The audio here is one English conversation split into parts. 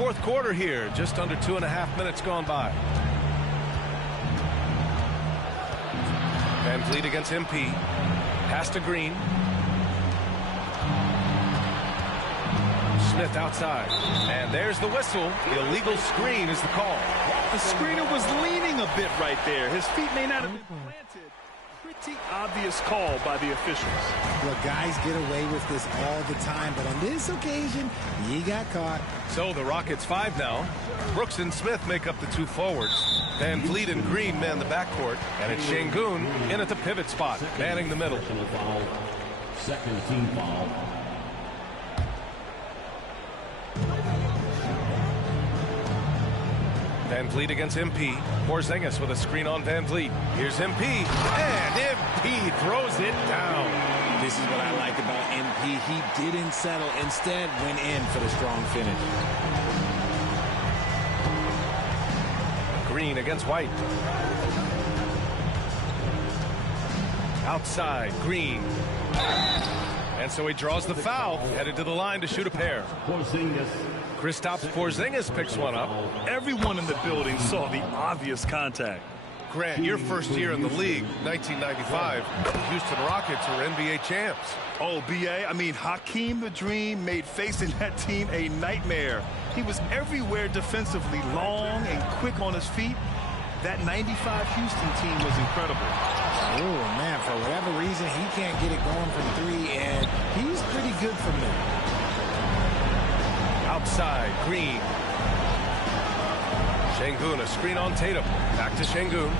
fourth quarter here. Just under 2.5 minutes gone by. Van Vliet against MP. Pass to Green. Smith outside. And there's the whistle. The illegal screen is the call. The screener was leaning a bit right there. His feet may not have been planted. Pretty obvious call by the officials. Look, guys get away with this all the time, but on this occasion, he got caught. So the Rockets 5 now. Brooks and Smith make up the two forwards. Van Vliet and Green man the backcourt. And it's Şengün in at the pivot spot, manning the middle. Second team foul. Van Vliet against MP. Porzingis with a screen on Van Vliet. Here's MP. And MP throws it down. This is what I like about MP. He didn't settle. Instead, went in for the strong finish. Green against White. Outside, Green. And so he draws the foul, headed to the line to shoot a pair. Porzingis. Kristaps Porzingis picks one up. Everyone in the building saw the obvious contact. Grant, your first year in the league, 1995, the Houston Rockets were NBA champs. Oh, B.A., I mean, Hakeem the Dream made facing that team a nightmare. He was everywhere defensively, long and quick on his feet. That 95 Houston team was incredible. Oh, man, for whatever reason, he can't get it going from three, and he's pretty good from there. Outside, Green. Şengün, a screen on Tatum. Back to Şengün.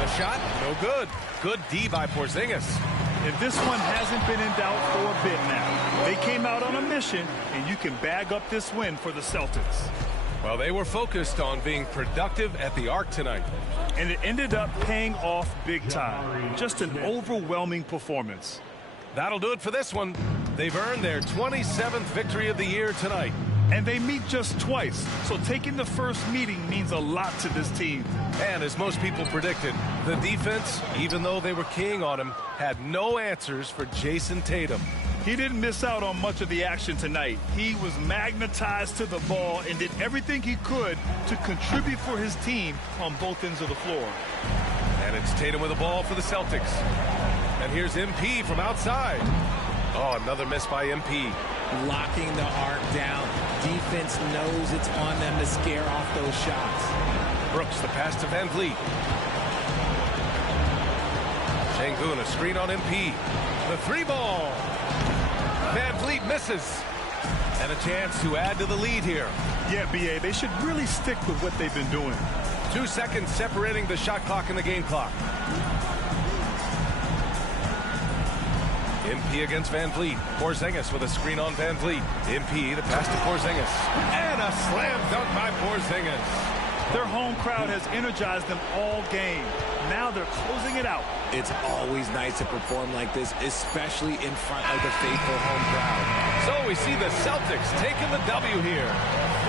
The shot, no good. Good D by Porzingis. And this one hasn't been in doubt for a bit now. They came out on a mission, and you can bag up this win for the Celtics. Well, they were focused on being productive at the Arc tonight. And it ended up paying off big time. Just an overwhelming performance. That'll do it for this one. They've earned their 27th victory of the year tonight. And they meet just twice, so taking the first meeting means a lot to this team. And as most people predicted, the defense, even though they were keying on him, had no answers for Jason Tatum. He didn't miss out on much of the action tonight. He was magnetized to the ball and did everything he could to contribute for his team on both ends of the floor. And it's Tatum with the ball for the Celtics. And here's MP from outside. Oh, another miss by MP. Locking the arc down. Defense knows it's on them to scare off those shots. Brooks, the pass to Van Vliet. Şengün, a screen on MP. The three ball. Van Vliet misses. And a chance to add to the lead here. Yeah, B.A., they should really stick with what they've been doing. 2 seconds separating the shot clock and the game clock. MP against Van Vliet. Porzingis with a screen on Van Vliet. MP, the pass to Porzingis. And a slam dunk by Porzingis. Their home crowd has energized them all game. Now they're closing it out. It's always nice to perform like this, especially in front of the faithful home crowd. So we see the Celtics taking the W here,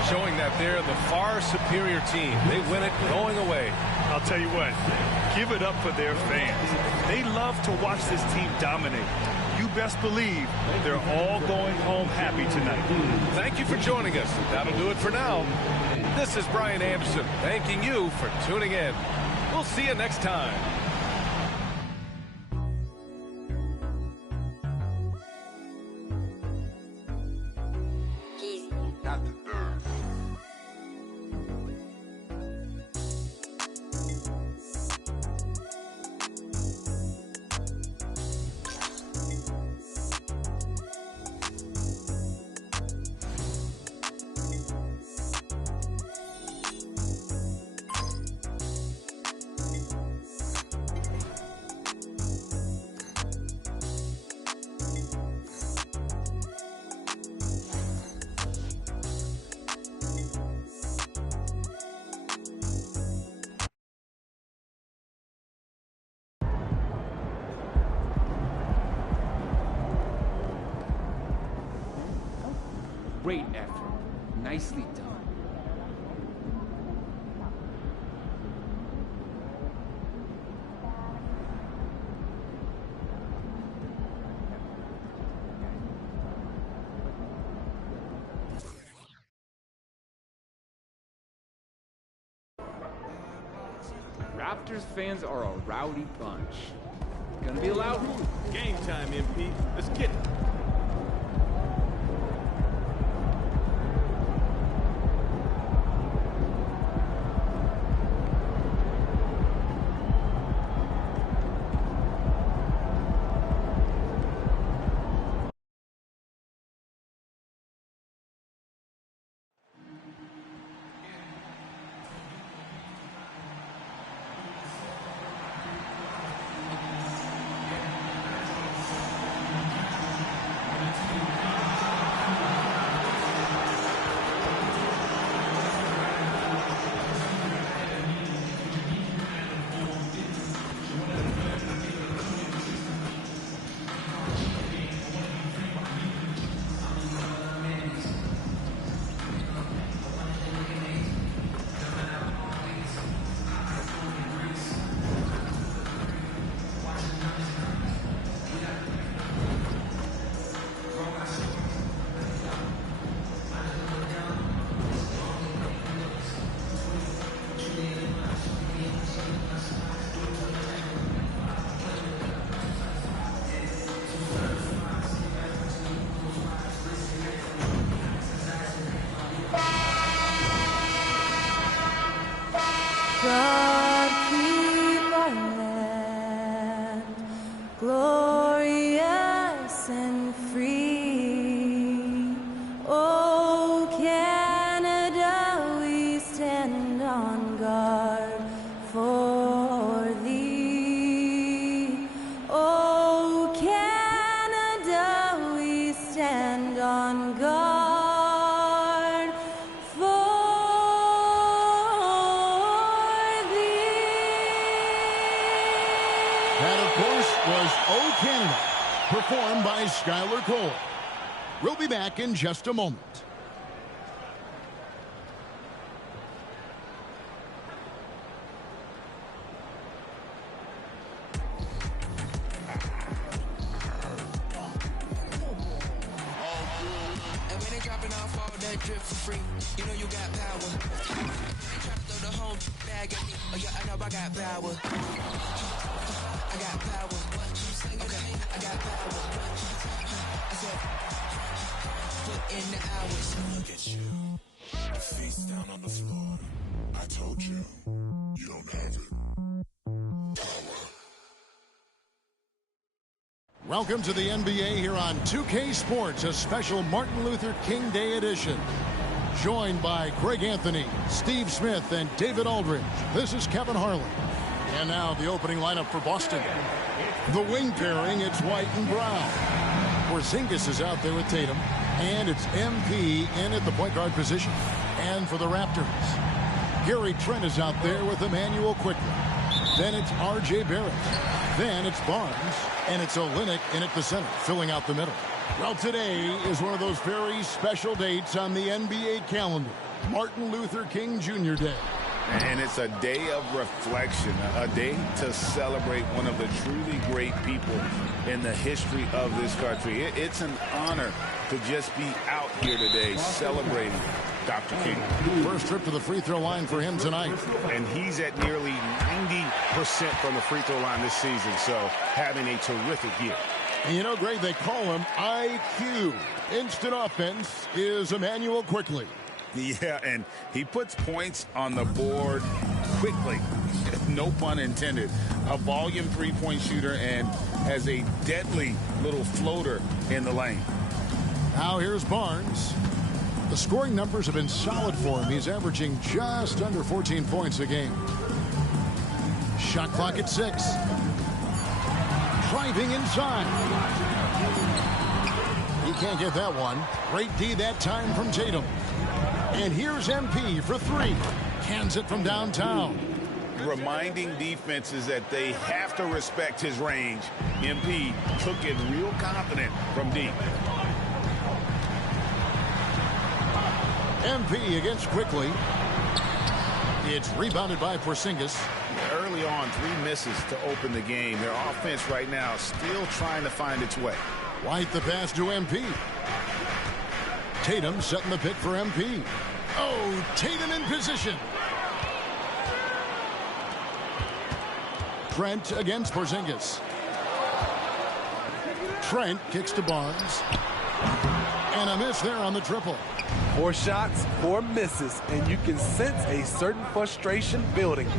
showing that they're the far superior team. They win it going away. I'll tell you what, give it up for their fans. They love to watch this team dominate. You best believe they're all going home happy tonight. Thank you for joining us. That'll do it for now. This is Brian Anderson, thanking you for tuning in. We'll see you next time. Great effort. Nicely done. Raptors fans are a rowdy bunch. Gonna be a loud room. Game time, MP. Let's get it. God keep our land glorious and free. Oh, Canada, we stand on guard for thee. Oh, Canada, we stand on guard for That, of course, was "O Canada," performed by Skylar Cole. We'll be back in just a moment. And when they dropping off all that drip for free, you know you got power. They try to throw the whole bag at me. Oh yeah, I know I got power. I got power. Okay, I got power. I said, put in the hours. Look at you. Face down on the floor. I told you, you don't have it. Welcome to the NBA here on 2K Sports, a special Martin Luther King Day edition. Joined by Greg Anthony, Steve Smith, and David Aldridge. This is Kevin Harlan. And now the opening lineup for Boston. The wing pairing, it's White and Brown. Porzingis is out there with Tatum. And it's MP in at the point guard position. And for the Raptors, Gary Trent is out there with Emmanuel Quickly. Then it's R.J. Barrett. Then it's Barnes. And it's Olynyk in at the center, filling out the middle. Well, today is one of those very special dates on the NBA calendar. Martin Luther King Jr. Day. And it's a day of reflection, a day to celebrate one of the truly great people in the history of this country. It's an honor to just be out here today celebrating Dr. King. First trip to the free throw line for him tonight. And he's at nearly 90% from the free throw line this season, so having a terrific year. And you know, Greg, they call him IQ. Instant offense is Emmanuel Quickly. Yeah, and he puts points on the board quickly. No pun intended. A volume three-point shooter and has a deadly little floater in the lane. Now here's Barnes. The scoring numbers have been solid for him. He's averaging just under 14 points a game. Shot clock at 6. Driving inside. He can't get that one. Great D that time from Tatum. And here's MP for 3. Cans it from downtown. Reminding defenses that they have to respect his range. MP took it real confident from deep. MP against Quickly. It's rebounded by Porzingis. Early on, 3 misses to open the game. Their offense right now still trying to find its way. White the pass to MP. Tatum setting the pick for MP. Oh, Tatum in position. Trent against Porzingis. Trent kicks to Barnes. And a miss there on the triple. 4 shots, 4 misses, and you can sense a certain frustration building.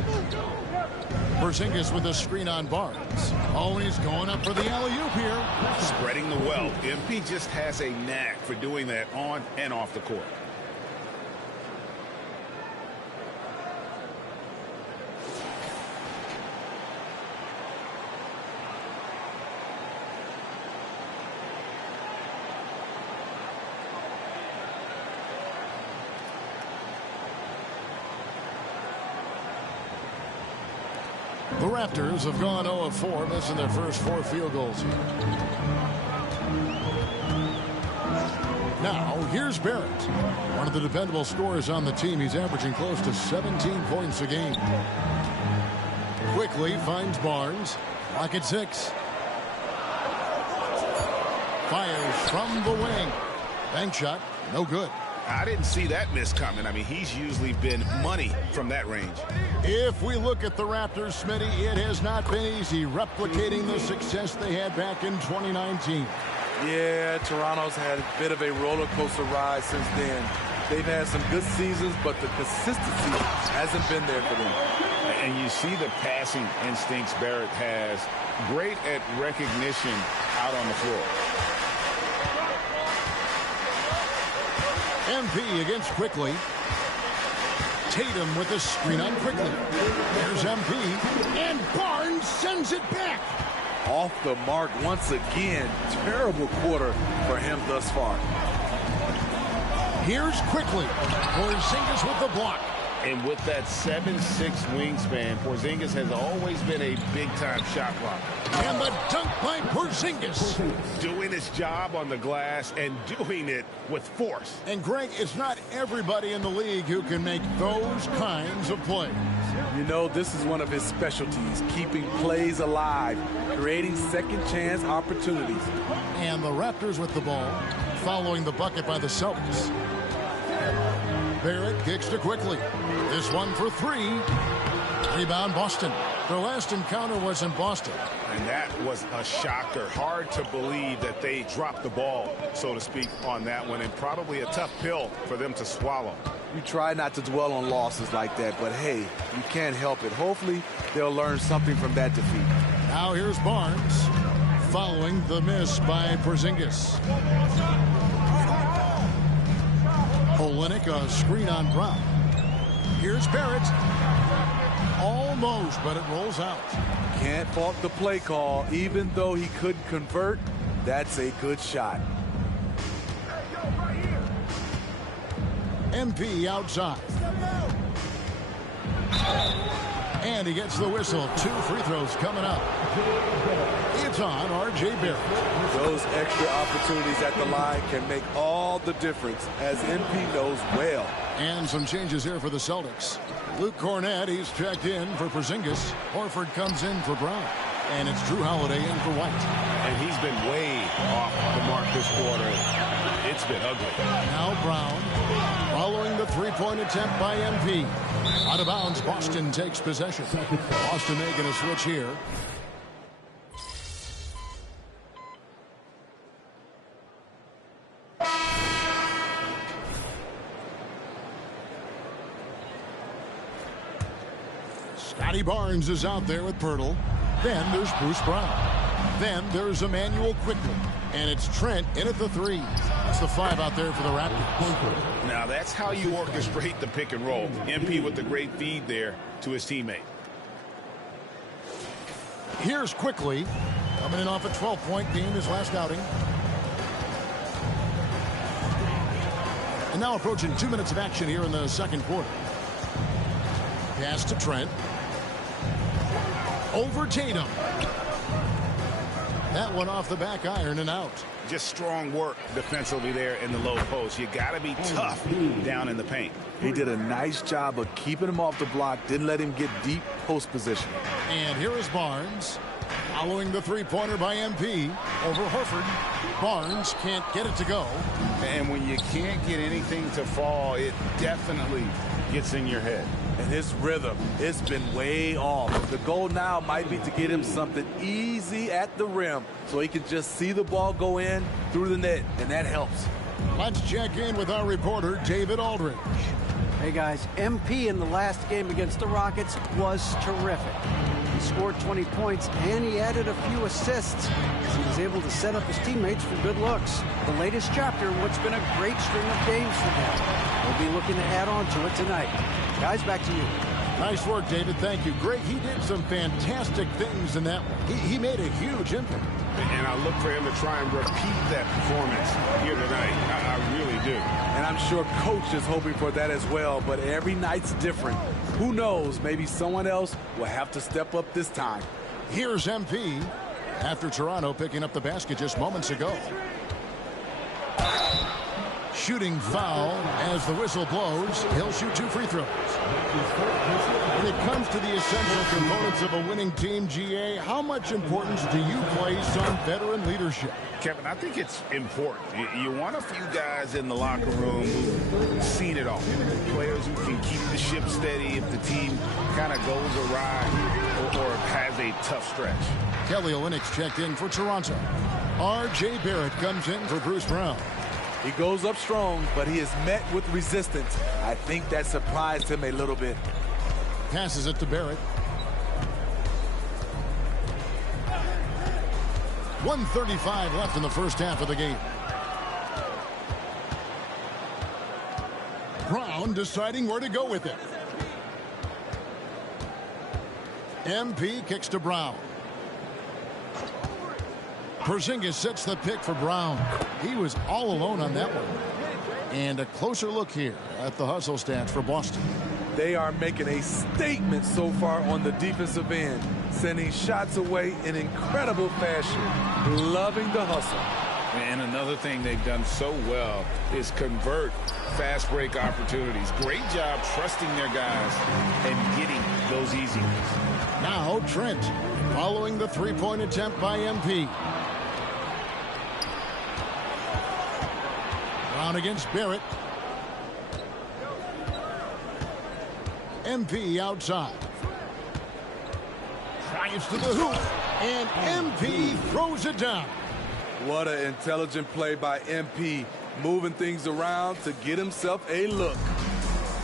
Porzingis with a screen on Barnes. Oh, he's going up for the alley-oop here. Spreading the wealth. MP just has a knack for doing that on and off the court. The Raptors have gone 0 of 4, missing their first 4 field goals here. Now, here's Barrett. One of the dependable scorers on the team. He's averaging close to 17 points a game. Quickly finds Barnes. Clock at 6. Fires from the wing. Bank shot, no good. I didn't see that miss coming. I mean, he's usually been money from that range. If we look at the Raptors, Smitty, it has not been easy replicating the success they had back in 2019. Yeah, Toronto's had a bit of a roller coaster ride since then. They've had some good seasons, but the consistency hasn't been there for them. And you see the passing instincts Barrett has. Great at recognition out on the floor. MP against Quickly. Tatum with the screen on Quickly. There's MP. And Barnes sends it back. Off the mark once again. Terrible quarter for him thus far. Here's Quickly. Porzingis with the block. And with that 7'6" wingspan, Porzingis has always been a big-time shot blocker. And the dunk by Porzingis. Doing his job on the glass and doing it with force. And, Greg, it's not everybody in the league who can make those kinds of plays. You know, this is one of his specialties, keeping plays alive, creating second-chance opportunities. And the Raptors with the ball, following the bucket by the Celtics. Barrett kicks to Quickly. This one for 3. Rebound Boston. Their last encounter was in Boston. And that was a shocker. Hard to believe that they dropped the ball, so to speak, on that one. And probably a tough pill for them to swallow. You try not to dwell on losses like that, but hey, you can't help it. Hopefully, they'll learn something from that defeat. Now here's Barnes, following the miss by Porzingis. Olynyk, a screen on Brown. Here's Barrett. Almost, but it rolls out. Can't fault the play call. Even though he couldn't convert, that's a good shot. MP outside. And he gets the whistle. 2 free throws coming up. It's on R.J. Barrett. Those extra opportunities at the line can make all the difference, as MP knows well. And some changes here for the Celtics. Luke Cornett, he's checked in for Porzingis. Horford comes in for Brown. And it's Drew Holiday in for White. And he's been way off the mark this quarter. It's been ugly. Now Brown, following the three-point attempt by MP. Out of bounds, Boston takes possession. Boston making a switch here. Scotty Barnes is out there with Pirtle. Then there's Bruce Brown. Then there's Emmanuel Quickly. And it's Trent in at the 3. That's the 5 out there for the Raptors. Now that's how you orchestrate the pick and roll. MP with the great feed there to his teammate. Here's Quickly, coming in off a 12-point game his last outing. And now approaching 2 minutes of action here in the second quarter. Pass to Trent. Over Tatum. That one off the back iron and out. Just strong work defensively there in the low post. You got to be tough down in the paint. He did a nice job of keeping him off the block, didn't let him get deep post position. And here is Barnes, following the three-pointer by MP over Horford. Barnes can't get it to go. And when you can't get anything to fall, it definitely gets in your head. and his rhythm, it's been way off. The goal now might be to get him something easy at the rim so he can just see the ball go in through the net, and that helps. Let's check in with our reporter, David Aldridge. Hey guys, MP in the last game against the Rockets was terrific. He scored 20 points and he added a few assists as he was able to set up his teammates for good looks. The latest chapter in what's been a great string of games for them. We'll be looking to add on to it tonight. Guys, back to you. Nice work, David. Thank you. Greg, he did some fantastic things in that one. He made a huge impact. And I look for him to try and repeat that performance here tonight. I really do. And I'm sure Coach is hoping for that as well, but every night's different. Who knows, maybe someone else will have to step up this time. Here's MP after Toronto picking up the basket just moments ago. Shooting foul as the whistle blows. He'll shoot 2 free throws. When it comes to the essential components of a winning team, GA, how much importance do you place on veteran leadership? Kevin, I think it's important. You want a few guys in the locker room who've seen it all. Players who can keep the ship steady if the team kind of goes awry or has a tough stretch. Kelly Olynyk checked in for Toronto. R.J. Barrett comes in for Bruce Brown. He goes up strong, but he is met with resistance. I think that surprised him a little bit. Passes it to Barrett. 1:35 left in the first half of the game. Brown deciding where to go with it. MP kicks to Brown. Porzingis sets the pick for Brown. He was all alone on that one. And a closer look here at the hustle stats for Boston. They are making a statement so far on the defensive end, sending shots away in incredible fashion. Loving the hustle. And another thing they've done so well is convert fast break opportunities. Great job trusting their guys and getting those easy ones. Now Trent following the three-point attempt by MP. Brown against Barrett. MP outside. Drives to the hoop. And MP throws it down. What an intelligent play by MP. Moving things around to get himself a look.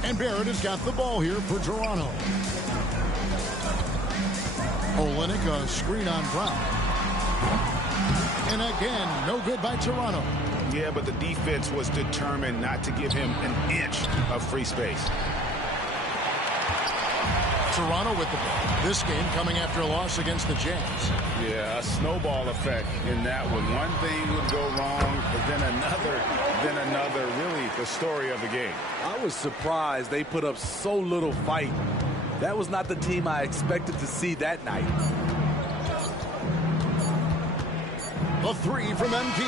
And Barrett has got the ball here for Toronto. Olynyk, a screen on Brown. And again, no good by Toronto. Yeah, but the defense was determined not to give him an inch of free space. Toronto with the ball. This game coming after a loss against the Jazz. Yeah, a snowball effect in that one. One thing would go wrong, but then another. Really the story of the game. I was surprised they put up so little fight. That was not the team I expected to see that night. A three from MP.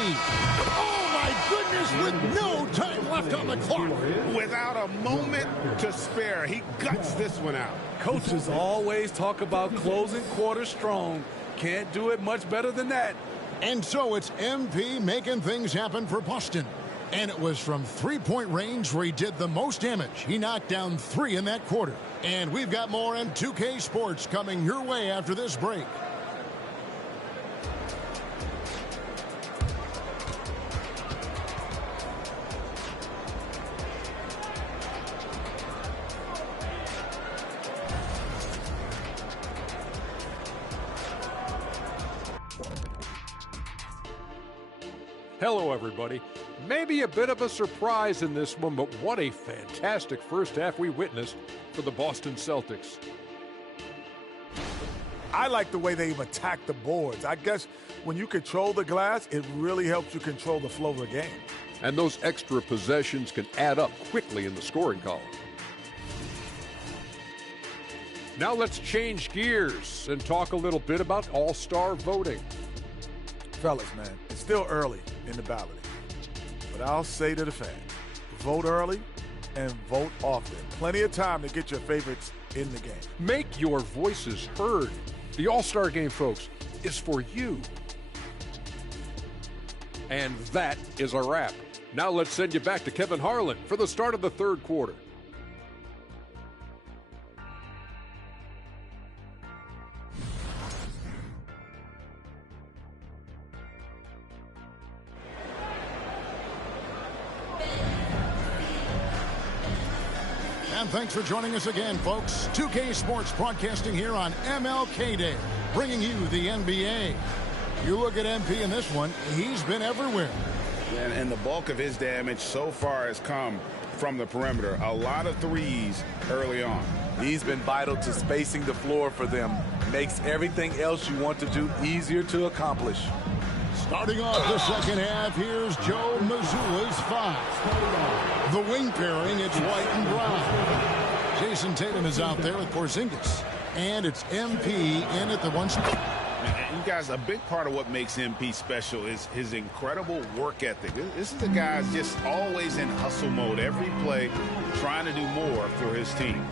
Oh, my goodness, with no time left on the clock. Without a moment to spare, he guts this one out. Coaches always talk about closing quarters strong. Can't do it much better than that. And so it's MP making things happen for Boston. And it was from three-point range where he did the most damage. He knocked down 3 in that quarter. And we've got more on 2K Sports coming your way after this break. Hello, everybody. Maybe a bit of a surprise in this one, but what a fantastic first half we witnessed for the Boston Celtics. I like the way they've attacked the boards. I guess when you control the glass, it really helps you control the flow of the game. And those extra possessions can add up quickly in the scoring column. Now let's change gears and talk a little bit about all-star voting. Fellas, man, it's still early in the balloting. But I'll say to the fans, vote early and vote often. Plenty of time to get your favorites in the game. Make your voices heard. The All-Star Game, folks, is for you. And that is a wrap. Now let's send you back to Kevin Harlan for the start of the third quarter. And thanks for joining us again, folks. 2K Sports broadcasting here on MLK Day, bringing you the NBA. You look at MP in this one, he's been everywhere. And the bulk of his damage so far has come from the perimeter. A lot of threes early on. He's been vital to spacing the floor for them. Makes everything else you want to do easier to accomplish. Starting off the second half, here's Joe Mazzulla's 5. The wing pairing, it's White and Brown. Jason Tatum is out there with Porzingis. And it's MP in at the one spot. You guys, a big part of what makes MP special is his incredible work ethic. This is a guy just always in hustle mode every play, trying to do more for his team.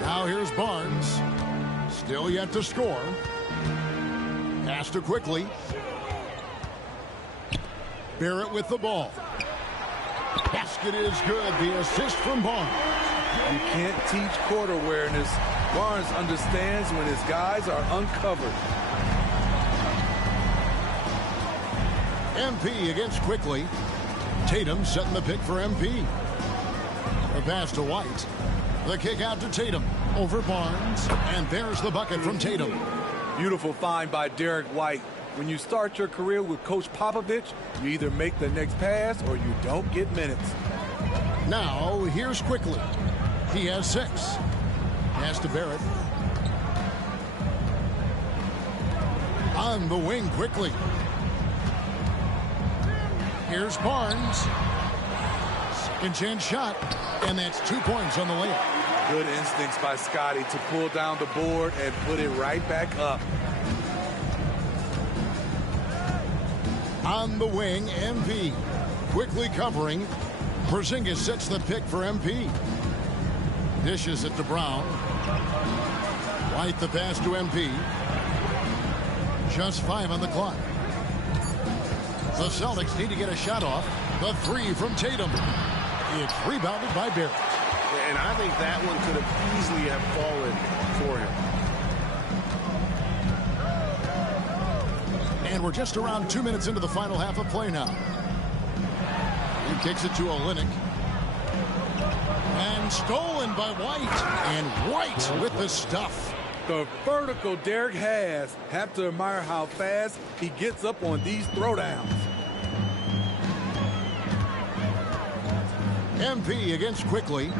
Now here's Barnes. Still yet to score. Pass to quickly. Barrett with the ball. Basket is good. The assist from Barnes. You can't teach court awareness. Barnes understands when his guys are uncovered. MP against quickly. Tatum setting the pick for MP. The pass to White. The kick out to Tatum. Over Barnes. And there's the bucket from Tatum. Beautiful find by Derek White. When you start your career with Coach Popovich, you either make the next pass or you don't get minutes. Now, here's quickly. He has 6. Pass to Barrett. On the wing quickly. Here's Barnes. Second chance shot. And that's 2 points on the layup. Good instincts by Scotty to pull down the board and put it right back up. On the wing, MP. Quickly covering. Porzingis sets the pick for MP. Dishes it to Brown. White the pass to MP. Just 5 on the clock. The Celtics need to get a shot off. The 3 from Tatum. It's rebounded by Barrett. And I think that one could have easily have fallen for him. And we're just around 2 minutes into the final half of play now. He kicks it to Olynyk. And stolen by White. And White with the stuff. The vertical Derek has. Have to admire how fast he gets up on these throwdowns. MP against quickly.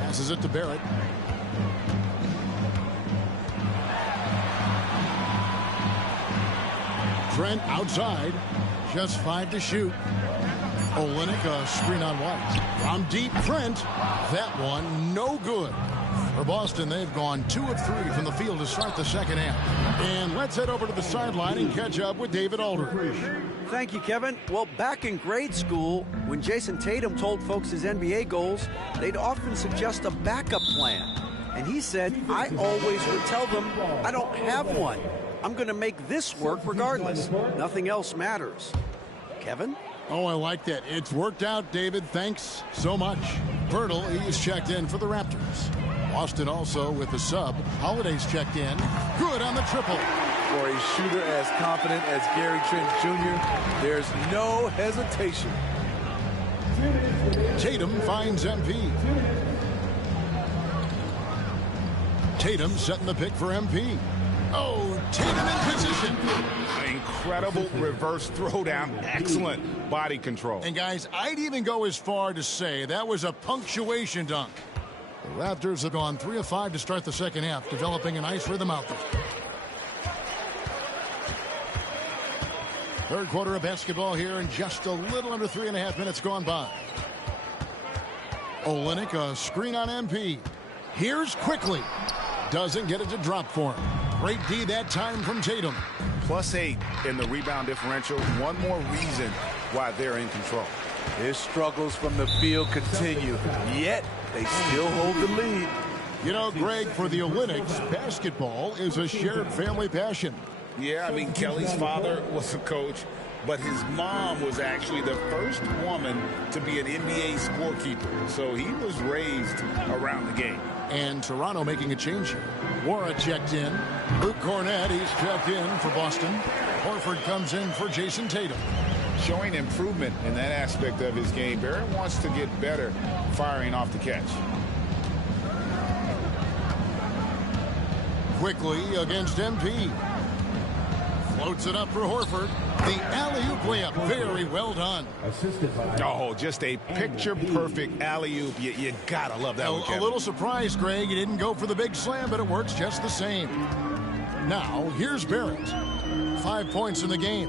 Passes it to Barrett. Trent outside. Just 5 to shoot. Olynyk, a screen on White. From deep, Trent. That one, no good. For Boston, they've gone 2 of 3 from the field to start the second half. And let's head over to the sideline and catch up with David Aldridge. Thank you, Kevin. Well, back in grade school, when Jason Tatum told folks his NBA goals, they'd often suggest a backup plan. And he said, I always would tell them, I don't have one. I'm going to make this work regardless. Nothing else matters. Kevin? Oh, I like that. It's worked out, David. Thanks so much. Pirtle, he's checked in for the Raptors. Boston also with the sub. Holiday's checked in. Good on the triple. For a shooter as confident as Gary Trent Jr., there's no hesitation. Tatum finds MP. Tatum setting the pick for MP. Oh, Tatum in position. Incredible reverse throwdown. Excellent body control. And guys, I'd even go as far to say that was a punctuation dunk. The Raptors have gone 3 of 5 to start the second half, developing a nice rhythm out there. Third quarter of basketball here, and just a little under 3.5 minutes gone by. Olynyk, a screen on MP. Here's quickly. Doesn't get it to drop for him. Great D that time from Tatum. +8 in the rebound differential. One more reason why they're in control. His struggles from the field continue, yet they still hold the lead. You know, Greg, for the Olympics, basketball is a shared family passion. Yeah, I mean, Kelly's father was a coach, but his mom was actually the first woman to be an NBA scorekeeper. So he was raised around the game. And Toronto making a change here. Wara checked in. Luke Cornett, he's checked in for Boston. Horford comes in for Jason Tatum. showing improvement in that aspect of his game. Barrett wants to get better firing off the catch. Quickly against MP. Floats it up for Horford. The alley-oop layup. Very well done. Oh, just a picture-perfect alley-oop. You gotta love that one, Kevin. A little surprised, Greg. He didn't go for the big slam, but it works just the same. Now, here's Barrett. 5 points in the game.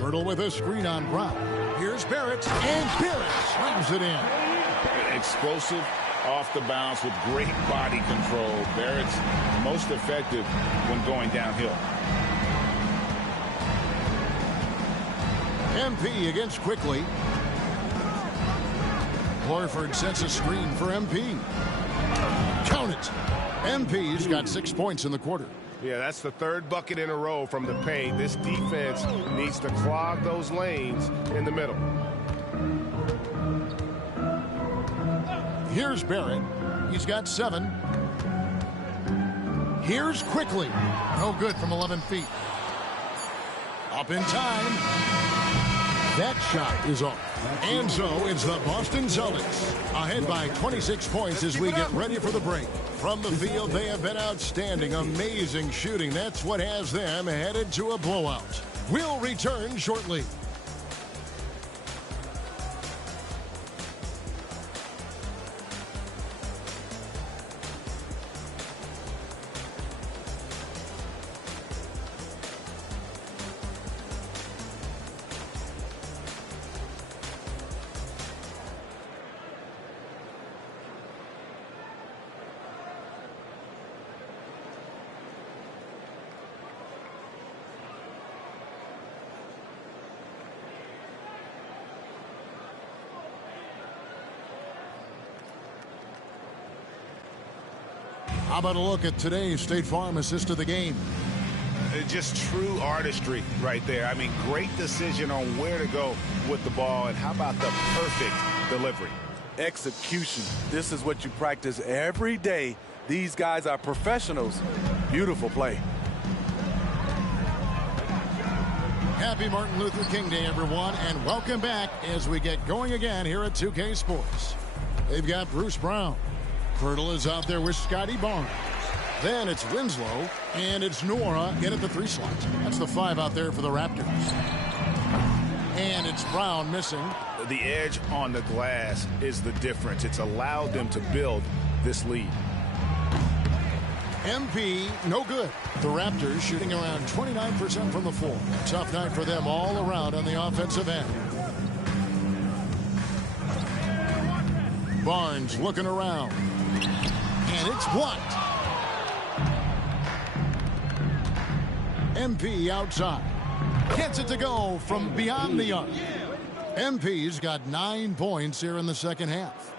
Hurdle with a screen on Brown. Here's Barrett, and Barrett slams it in. Explosive off the bounce with great body control. Barrett's most effective when going downhill. MP against Quickly. Horford sets a screen for MP. Count it. MP's got 6 points in the quarter. Yeah, that's the third bucket in a row from the paint. This defense needs to clog those lanes in the middle. Here's Barrett. He's got 7. Here's Quickly. No good from 11 feet. Up in time. That shot is off. And so it's the Boston Celtics ahead by 26 points as we get ready for the break. From the field, they have been outstanding. Amazing shooting. That's what has them headed to a blowout. We'll return shortly. How about a look at today's State Farm assist of the game? Just true artistry right there. I mean, great decision on where to go with the ball, and how about the perfect delivery? Execution. This is what you practice every day. These guys are professionals. Beautiful play. Happy Martin Luther King Day, everyone, and welcome back as we get going again here at 2K Sports. They've got Bruce Brown. Hurdle is out there with Scotty Barnes. Then it's Winslow, and it's Nora in at the 3 slot. That's the 5 out there for the Raptors. And it's Brown missing. The edge on the glass is the difference. It's allowed them to build this lead. MP, no good. The Raptors shooting around 29% from the floor. Tough night for them all around on the offensive end. Barnes looking around. And it's blocked. MP outside. Gets it to go from beyond the arc. MP's got 9 points here in the second half.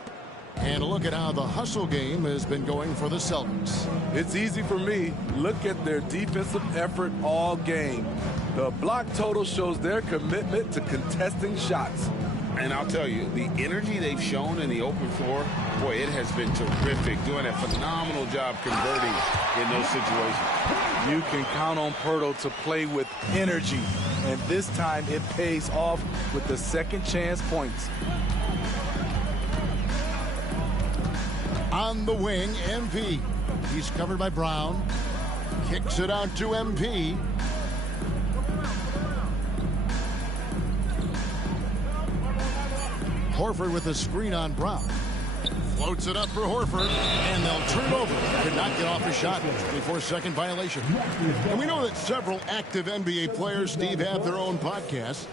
And a look at how the hustle game has been going for the Celtics. It's easy for me. Look at their defensive effort all game. The block total shows their commitment to contesting shots. And I'll tell you, the energy they've shown in the open floor, boy, it has been terrific. Doing a phenomenal job converting in those situations. You can count on Poeltl to play with energy. And this time it pays off with the second chance points. On the wing, MP. He's covered by Brown. Kicks it out to MP. Horford with a screen on Brown. Floats it up for Horford, and they'll turn over. Could not get off the shot. 24-second violation. And we know that several active NBA players, Steve, have their own podcasts.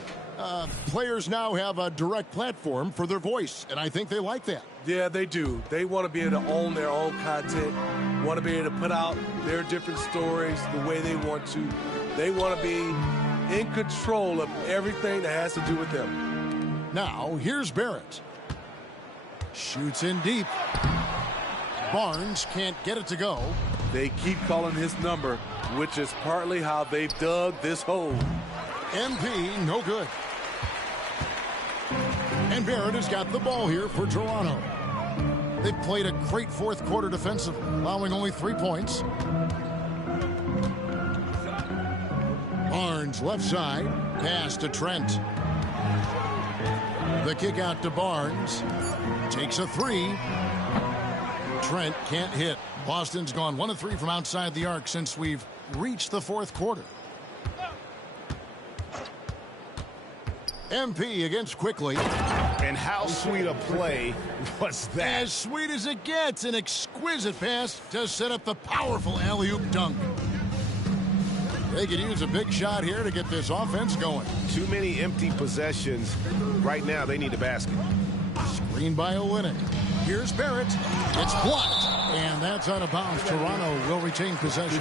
Players now have a direct platform for their voice, and I think they like that. Yeah, they do. They want to be able to own their own content, want to be able to put out their different stories the way they want to. They want to be in control of everything that has to do with them. Now, here's Barrett. Shoots in deep. Barnes can't get it to go. They keep calling his number, which is partly how they've dug this hole. MP, no good. And Barrett has got the ball here for Toronto. They've played a great fourth quarter defensively, allowing only 3 points. Barnes left side, pass to Trent. The kick out to Barnes. Takes a 3. Trent can't hit. Boston's gone 1 of 3 from outside the arc since we've reached the fourth quarter. MP against Quickly. And how sweet a play was that? As sweet as it gets. An exquisite pass to set up the powerful alley-oop dunk. They could use a big shot here to get this offense going. Too many empty possessions. Right now, they need a basket. Screen by Olynyk. Here's Barrett. It's blocked. And that's out of bounds. Toronto will retain possession.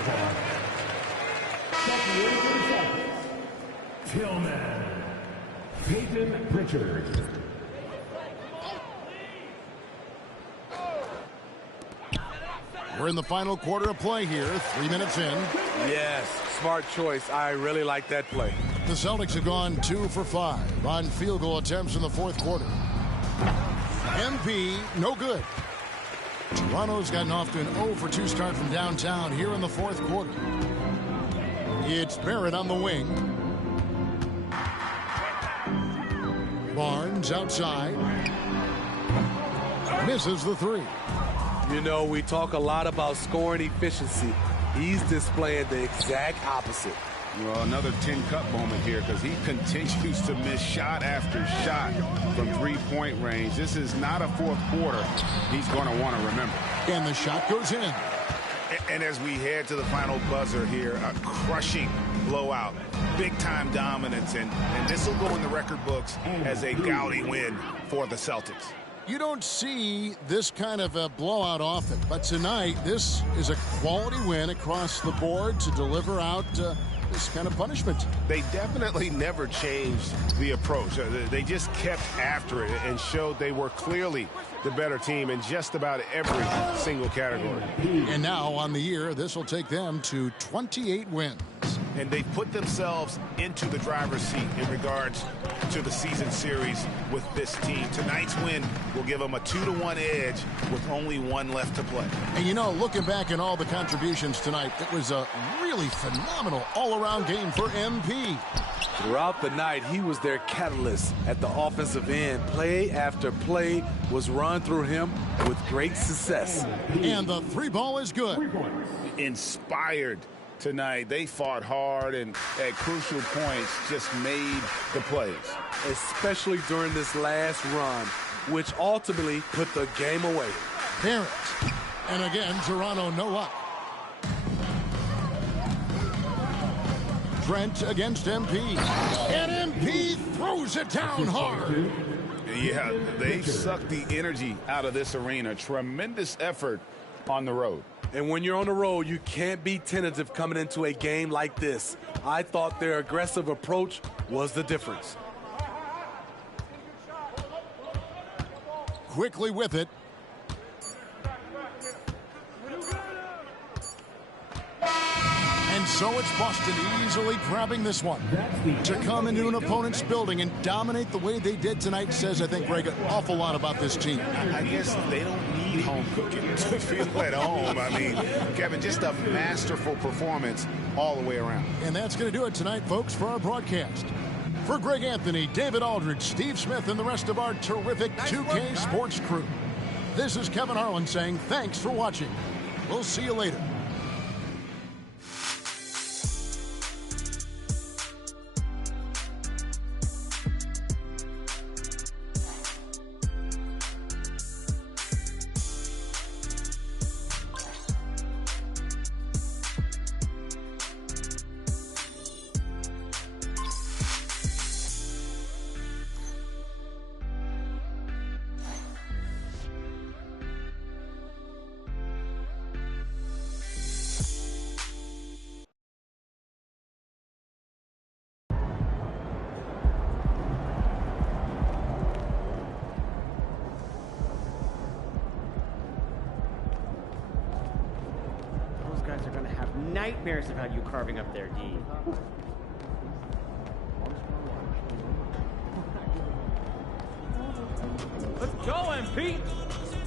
Tillman. Peyton Pritchard. We're in the final quarter of play here. 3 minutes in. Yes, smart choice. I really like that play. The Celtics have gone 2 for 5 on field goal attempts in the fourth quarter. MP, no good. Toronto's gotten off to an 0 for 2 start from downtown here in the fourth quarter. It's Barrett on the wing. Barnes outside. Misses the 3. You know, we talk a lot about scoring efficiency. He's displaying the exact opposite. Well, another 10-cup moment here because he continues to miss shot after shot from three-point range. This is not a fourth quarter he's going to want to remember. And the shot goes in. And as we head to the final buzzer here, a crushing blowout, big-time dominance, and this will go in the record books as a gaudy win for the Celtics. You don't see this kind of a blowout often, but tonight this is a quality win across the board to deliver out this kind of punishment. They definitely never changed the approach. They just kept after it and showed they were clearly the better team in just about every single category. And now on the year, this will take them to 28 wins. And they put themselves into the driver's seat in regards to the season series with this team. Tonight's win will give them a 2-1 edge with only 1 left to play. And you know, looking back at all the contributions tonight, it was a really phenomenal all-around game for MP. Throughout the night, he was their catalyst at the offensive end. Play after play was run through him with great success. And the 3-ball is good. Inspired tonight. They fought hard and at crucial points just made the plays. Especially during this last run, which ultimately put the game away. Barrett. And again, Toronto no up. Trent against MP. And MP throws it down hard. Yeah, they've sucked the energy out of this arena. Tremendous effort on the road. And when you're on the road, you can't be tentative coming into a game like this. I thought their aggressive approach was the difference. Quickly with it. And so it's Boston easily grabbing this one. To come into an opponent's building and dominate the way they did tonight says, I think, Greg, an awful lot about this team. I guess they don't need home cooking to feel at home. I mean, Kevin, just a masterful performance all the way around. And that's going to do it tonight, folks, for our broadcast. For Greg Anthony, David Aldridge, Steve Smith, and the rest of our terrific 2K Sports crew, this is Kevin Harlan saying thanks for watching. We'll see you later. Guys are going to have nightmares about you carving up their D. Let's go, MP!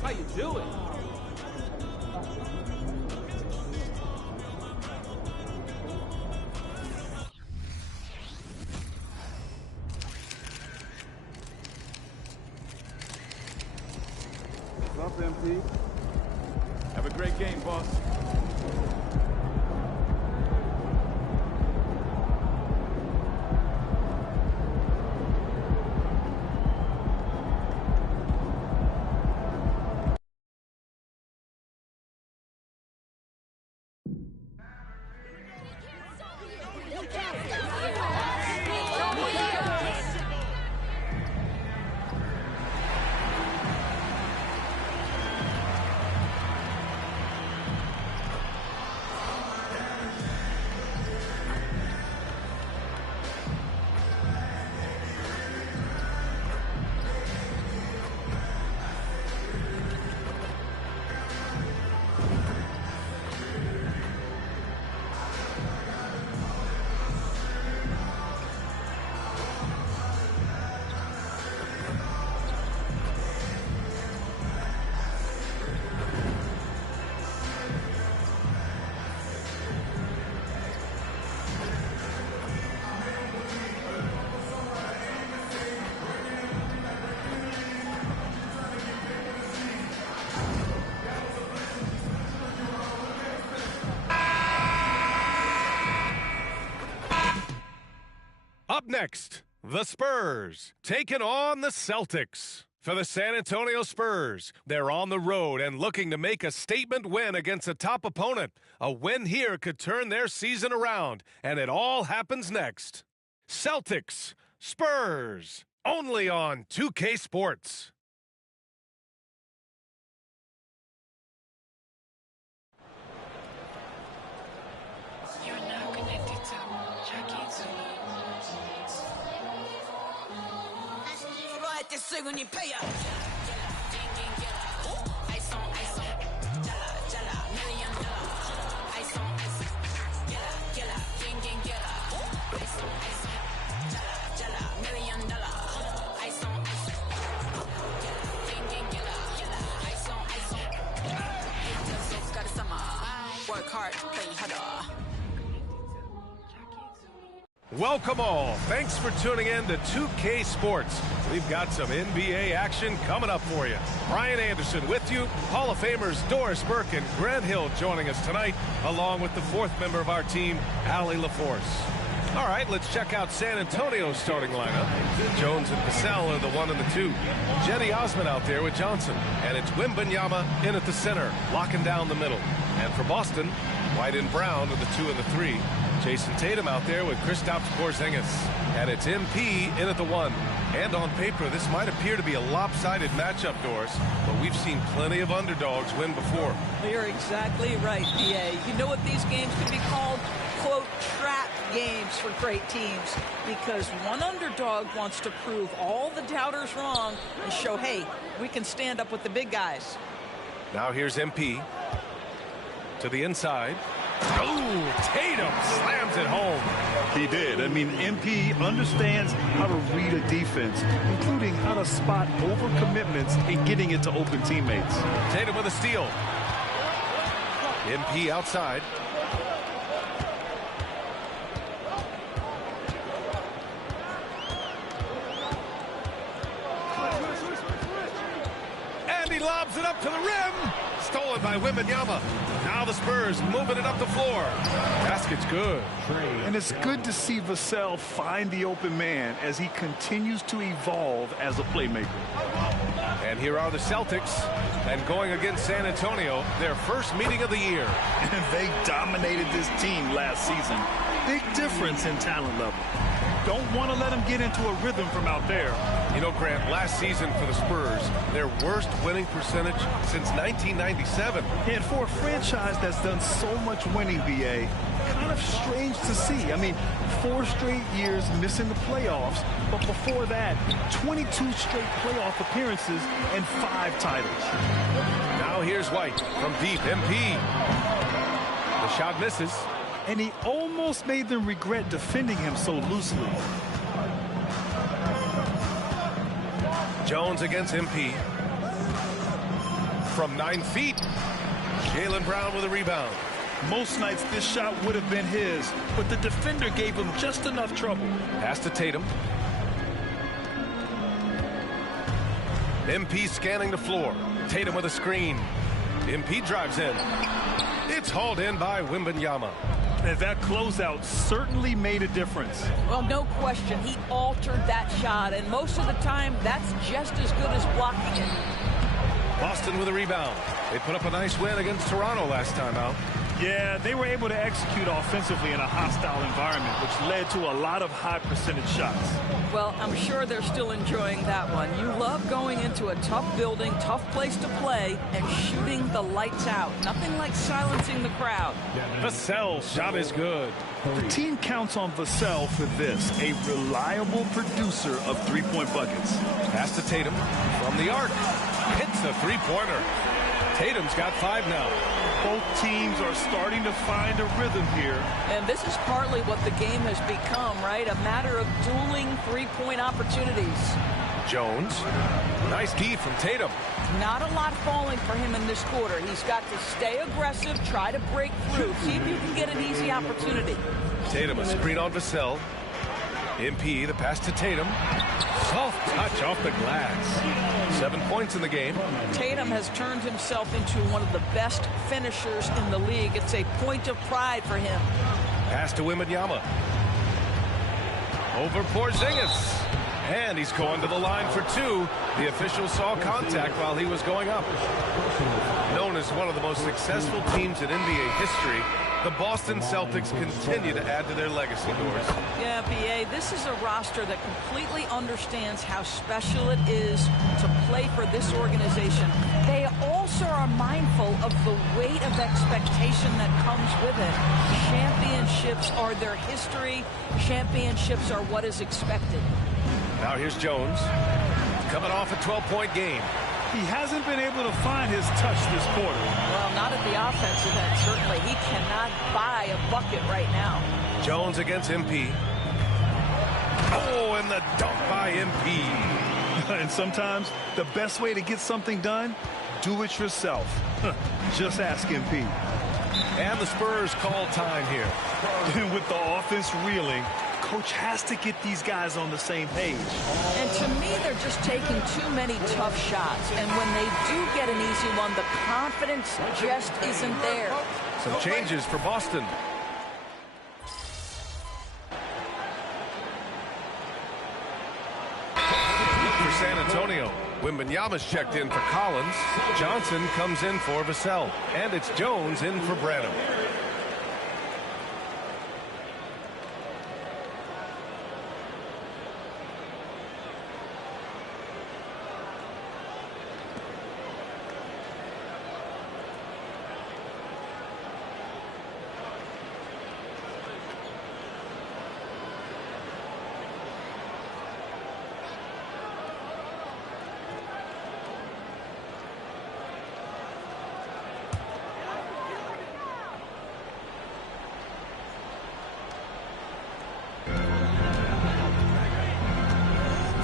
How you doing? What's up, MP? Have a great game, boss. Up next, the Spurs taking on the Celtics. For the San Antonio Spurs, they're on the road and looking to make a statement win against a top opponent. A win here could turn their season around, and it all happens next. Celtics, Spurs, only on 2K Sports. You're now connected to Jackie Zulu. Work hard, play harder. Welcome all. Thanks for tuning in to 2K Sports. We've got some NBA action coming up for you. Brian Anderson with you. Hall of Famers Doris Burke and Grant Hill joining us tonight, along with the fourth member of our team, Allie LaForce. All right, let's check out San Antonio's starting lineup. Jones and Cassell are the 1 and the 2. Jetty Osman out there with Johnson. And it's Wembanyama in at the center, locking down the middle. And for Boston, White and Brown are the 2 and the 3. Jason Tatum out there with Kristaps Porzingis. And it's MP in at the 1. And on paper, this might appear to be a lopsided matchup, Doris, but we've seen plenty of underdogs win before. You're exactly right, PA. You know what these games can be called? Quote, trap games for great teams, because one underdog wants to prove all the doubters wrong and show, hey, we can stand up with the big guys. Now here's MP to the inside. Oh, Tatum slams it home. He did. I mean, MP understands how to read a defense, including how to spot overcommitments and getting it to open teammates. Tatum with a steal. MP outside. And he lobs it up to the rim. Stolen by Wembanyama. Now the Spurs moving it up the floor. Basket's good. And it's good to see Vassell find the open man as he continues to evolve as a playmaker. And here are the Celtics. And going against San Antonio, their first meeting of the year. And they dominated this team last season. Big difference in talent level. Don't want to let them get into a rhythm from out there. You know, Grant, last season for the Spurs, their worst winning percentage since 1997. And for a franchise that's done so much winning, BA, kind of strange to see. I mean, 4 straight years missing the playoffs, but before that, 22 straight playoff appearances and 5 titles. Now here's White from deep. MP. The shot misses. And he almost made them regret defending him so loosely. Jones against MP. from 9 feet. Jaylen Brown with a rebound. Most nights this shot would have been his, but the defender gave him just enough trouble. Pass to Tatum. MP scanning the floor. Tatum with a screen. MP drives in. It's hauled in by Wembanyama. And that closeout certainly made a difference. Well, no question. He altered that shot, and most of the time, that's just as good as blocking it. Boston with a rebound. They put up a nice win against Toronto last time out. Yeah, they were able to execute offensively in a hostile environment, which led to a lot of high percentage shots. Well, I'm sure they're still enjoying that one. You love going into a tough building, tough place to play, and shooting the lights out. Nothing like silencing the crowd. Vassell's shot is good. The team counts on Vassell for this, a reliable producer of three-point buckets. Pass to Tatum from the arc. Hits a three-pointer. Tatum's got 5 now. Both teams are starting to find a rhythm here. And this is partly what the game has become, right? A matter of dueling three-point opportunities. Jones. Nice key from Tatum. Not a lot falling for him in this quarter. He's got to stay aggressive, try to break through, see if you can get an easy opportunity. Tatum, a screen on Vassell. MP, the pass to Tatum. Soft touch off the glass. 7 points in the game. Tatum has turned himself into one of the best finishers in the league. It's a point of pride for him. Pass to Wembanyama. Over Porzingis. And he's going to the line for 2. The official saw contact while he was going up. Known as one of the most successful teams in NBA history, the Boston Celtics continue to add to their legacy, Doris. Yeah, B.A., this is a roster that completely understands how special it is to play for this organization. They also are mindful of the weight of expectation that comes with it. Championships are their history. Championships are what is expected. Now here's Jones, coming off a 12-point game. He hasn't been able to find his touch this quarter. Well, not at the offensive end, certainly. He cannot buy a bucket right now. Jones against MP. Oh, and the dunk by MP. And sometimes the best way to get something done, do it yourself. Just ask MP. And the Spurs call time here. And with the offense reeling, coach has to get these guys on the same page. And to me, they're just taking too many tough shots. And when they do get an easy one, the confidence just isn't there. Some changes for Boston. For San Antonio, Wembanyama's checked in for Collins. Johnson comes in for Vassell. And it's Jones in for Branham.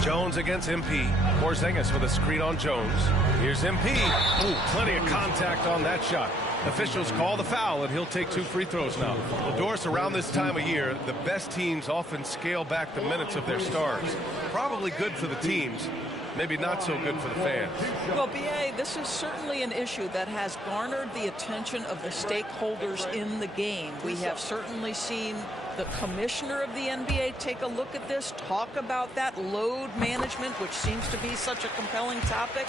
Jones against MP. Porzingis with a screen on Jones. Here's MP. Ooh, plenty of contact on that shot. Officials call the foul, and he'll take 2 free throws now. Well, Doris, around this time of year, the best teams often scale back the minutes of their stars. Probably good for the teams, maybe not so good for the fans. Well, B.A., this is certainly an issue that has garnered the attention of the stakeholders in the game. We have certainly seen the commissioner of the NBA take a look at this, talk about that load management, which seems to be such a compelling topic.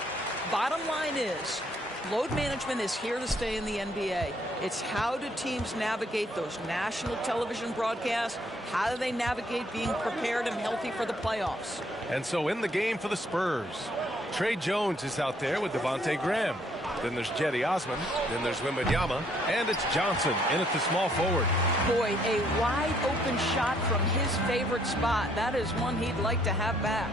Bottom line is, load management is here to stay in the NBA. It's how do teams navigate those national television broadcasts? How do they navigate being prepared and healthy for the playoffs? And so in the game for the Spurs, Trey Jones is out there with Devontae Graham. Then there's Cedi Osman. Then there's Wembanyama. And it's Johnson in at the small forward. Boy, a wide open shot from his favorite spot. That is one he'd like to have back.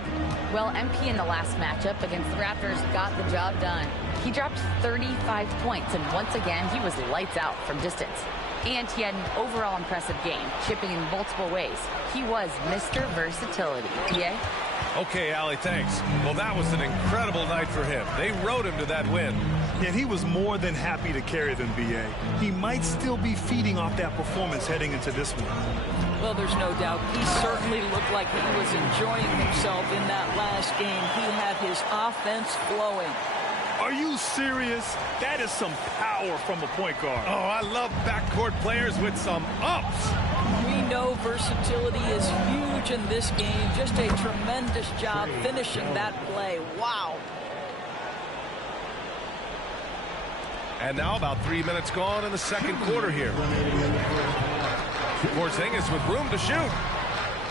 Well, MP in the last matchup against the Raptors got the job done. He dropped 35 points, and once again, he was lights out from distance. And he had an overall impressive game, chipping in multiple ways. He was Mr. Versatility. Yeah? Okay, Allie, thanks. Well, that was an incredible night for him. They rode him to that win. Yet he was more than happy to carry them, B.A. He might still be feeding off that performance heading into this one. Well, there's no doubt. He certainly looked like he was enjoying himself in that last game. He had his offense flowing. Are you serious? That is some power from a point guard. Oh, I love backcourt players with some ups. We know versatility is huge in this game. Just a tremendous job finishing that play. Wow. And now about 3 minutes gone in the second quarter here. Porzingis with room to shoot.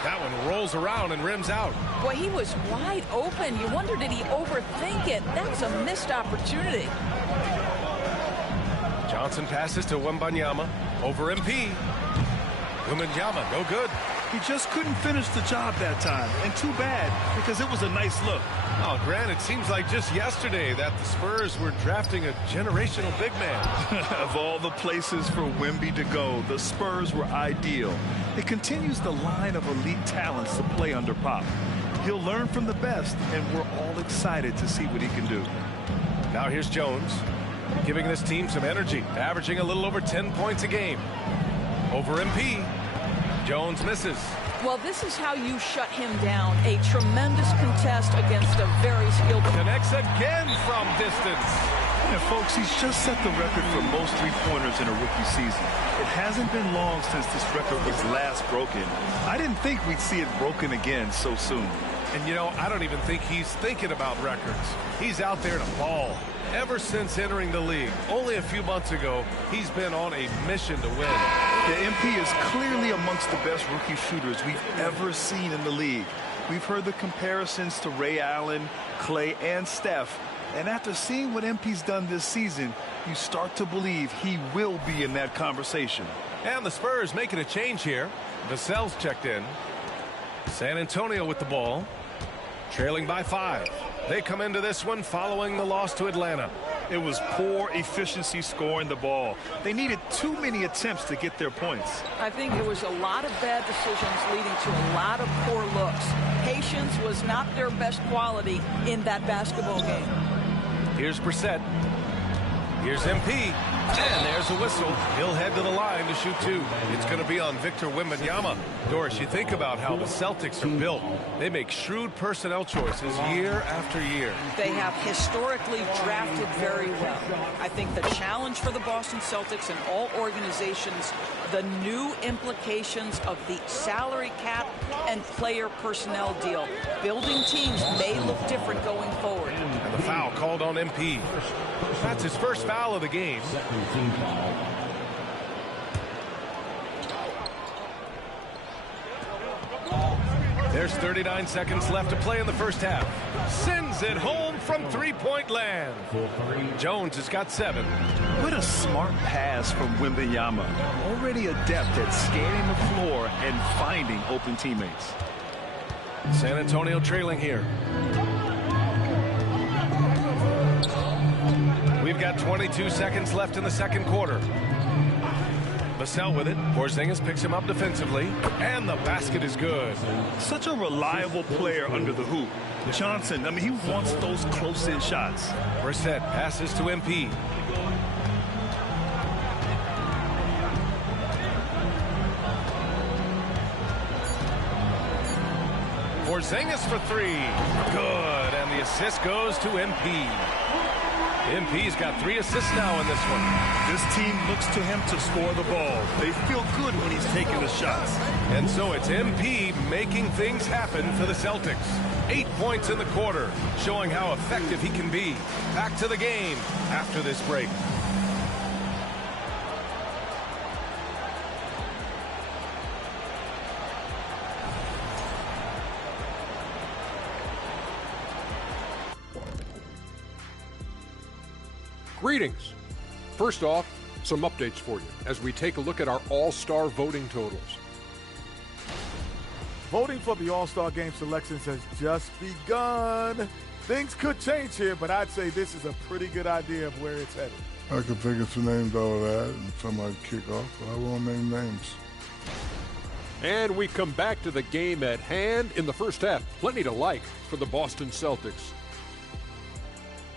That one rolls around and rims out. Boy, he was wide open. You wonder, did he overthink it? That's a missed opportunity. Johnson passes to Wembanyama over MP. Wembanyama, no good. He just couldn't finish the job that time. And too bad, because it was a nice look. Oh, Grant, it seems like just yesterday that the Spurs were drafting a generational big man. Of all the places for Wemby to go, the Spurs were ideal. It continues the line of elite talents to play under Pop. He'll learn from the best, and we're all excited to see what he can do. Now here's Jones, giving this team some energy, averaging a little over 10 points a game. Over MP. Jones misses. Well, this is how you shut him down. A tremendous contest against a very skilled... Connects again from distance. And folks, he's just set the record for most three-pointers in a rookie season. It hasn't been long since this record was last broken. I didn't think we'd see it broken again so soon. And, you know, I don't even think he's thinking about records. He's out there to ball. Ever since entering the league, only a few months ago, he's been on a mission to win. The MP is clearly amongst the best rookie shooters we've ever seen in the league. We've heard the comparisons to Ray Allen, Clay, and Steph. And after seeing what MP's done this season, you start to believe he will be in that conversation. And the Spurs making a change here. Vassell's checked in. San Antonio with the ball, trailing by 5. They come into this one following the loss to Atlanta. It was poor efficiency scoring the ball. They needed too many attempts to get their points. I think it was a lot of bad decisions leading to a lot of poor looks. Patience was not their best quality in that basketball game. Here's Brissett. Here's MP. And there's a whistle. He'll head to the line to shoot 2. It's going to be on Victor Wembanyama. Doris, you think about how the Celtics are built. They make shrewd personnel choices year after year. They have historically drafted very well. I think the challenge for the Boston Celtics and all organizations, the new implications of the salary cap and player personnel deal. Building teams may look different going forward. And the foul called on MP. That's his first foul of the game. There's 39 seconds left to play in the first half. Sends it home from three-point land. Jones has got 7. What a smart pass from Wembanyama. Already adept at scanning the floor and finding open teammates. San Antonio trailing here. We've got 22 seconds left in the second quarter. Vassell with it. Porzingis picks him up defensively. And the basket is good. Such a reliable player under the hoop. Johnson, I mean, he wants those close-in shots. Brissett passes to MP. Porzingis for 3. Good. And the assist goes to MP. MP's got 3 assists now in this one. This team looks to him to score the ball. They feel good when he's taking the shots. And so it's MP making things happen for the Celtics. 8 points in the quarter, showing how effective he can be. Back to the game after this break. Greetings. First off, some updates for you as we take a look at our All-Star voting totals. Voting for the All-Star Game selections has just begun. Things could change here, but I'd say this is a pretty good idea of where it's headed. I could think of some names out of that and somebody kick off, but I won't name names. And we come back to the game at hand in the first half. Plenty to like for the Boston Celtics.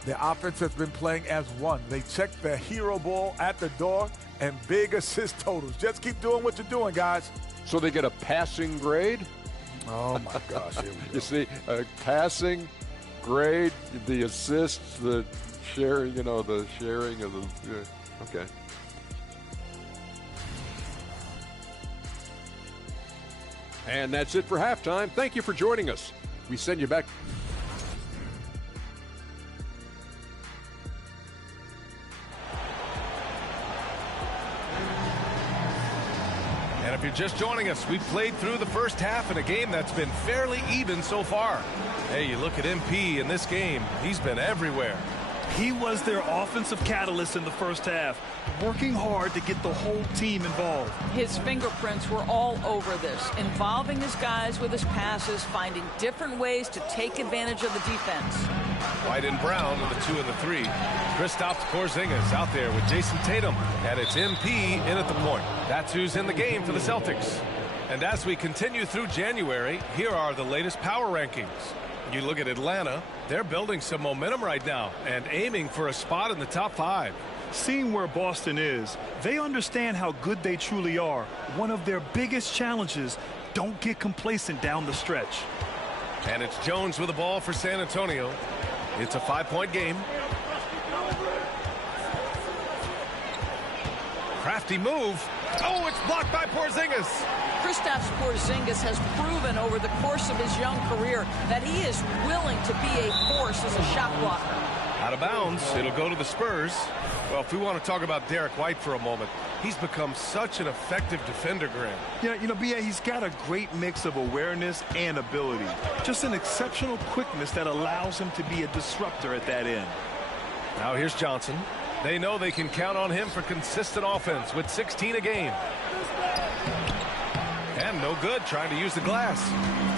The offense has been playing as one. They check the hero ball at the door and big assist totals. Just keep doing what you're doing, guys. So they get a passing grade? Oh, my gosh. Here we go. You see, a passing grade, the assists, the sharing, the sharing of the okay. And that's it for halftime. Thank you for joining us. We send you back. And if you're just joining us, we've played through the first half in a game that's been fairly even so far. Hey, you look at MP in this game, he's been everywhere. He was their offensive catalyst in the first half, working hard to get the whole team involved. His fingerprints were all over this, involving his guys with his passes, finding different ways to take advantage of the defense. White and Brown with the 2 and the 3. Kristaps Porzingis out there with Jason Tatum, and it's MP in at the point. That's who's in the game for the Celtics. And as we continue through January, here are the latest power rankings. You look at Atlanta, they're building some momentum right now and aiming for a spot in the top 5. Seeing where Boston is, they understand how good they truly are. One of their biggest challenges, don't get complacent down the stretch. And it's Jones with the ball for San Antonio. It's a 5-point game. Crafty move. Oh, it's blocked by Porzingis. Kristaps Porzingis has proven over the course of his young career that he is willing to be a force as a shot blocker. Out of bounds, it'll go to the Spurs. Well, if we want to talk about Derek White for a moment, he's become such an effective defender, Graham. Yeah, B.A., he's got a great mix of awareness and ability. Just an exceptional quickness that allows him to be a disruptor at that end. Now here's Johnson. They know they can count on him for consistent offense with 16 a game. And no good trying to use the glass.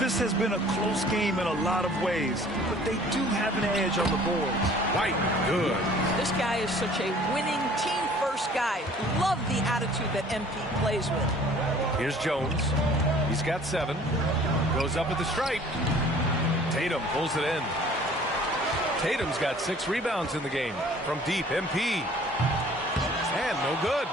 This has been a close game in a lot of ways, but they do have an edge on the board. White, good. This guy is such a winning team-first guy. Love the attitude that MP plays with. Here's Jones. He's got 7. Goes up at the stripe. Tatum pulls it in. Tatum's got 6 rebounds in the game. From deep, MP. And no good.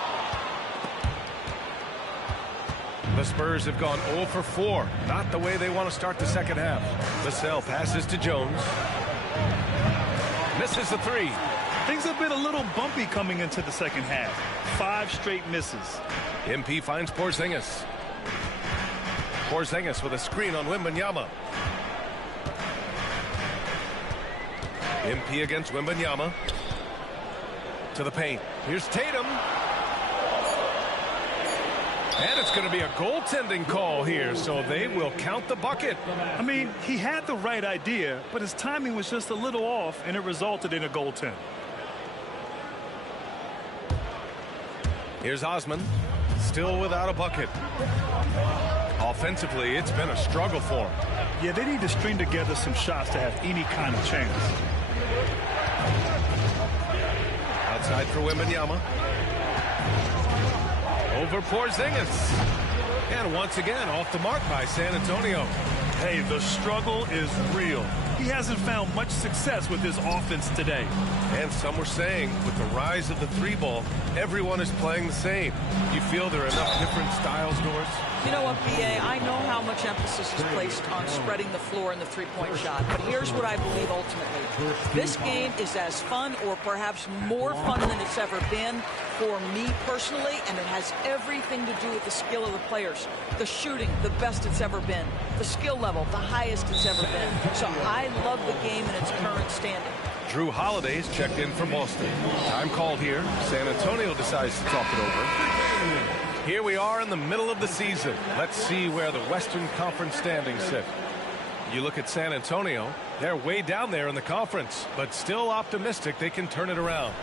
The Spurs have gone 0 for 4. Not the way they want to start the second half. Vassell passes to Jones. Misses the 3. Things have been a little bumpy coming into the second half. 5 straight misses. MP finds Porzingis. Porzingis with a screen on Wembanyama. MP against Wembanyama. To the paint. Here's Tatum. And it's going to be a goaltending call here, so they will count the bucket. I mean, he had the right idea, but his timing was just a little off, and it resulted in a goaltend. Here's Osman, still without a bucket. Offensively, it's been a struggle for him. Yeah, they need to string together some shots to have any kind of chance. Outside for Wembanyama. Over Porzingis. And once again, off the mark by San Antonio. Hey, the struggle is real. He hasn't found much success with his offense today. And some were saying, with the rise of the 3-ball, everyone is playing the same. You feel there are enough different styles, Doris? You know what, B.A., I know how much emphasis is placed on spreading the floor in the three-point shot, but here's what I believe ultimately. This game is as fun or perhaps more fun than it's ever been for me personally, and it has everything to do with the skill of the players. The shooting, the best it's ever been. The skill level, the highest it's ever been. So I love the game in its current standing. Drew Holiday's checked in for Boston. Time called here. San Antonio decides to talk it over. Here we are in the middle of the season. Let's see where the Western Conference standings sit. You look at San Antonio, they're way down there in the conference, but still optimistic they can turn it around.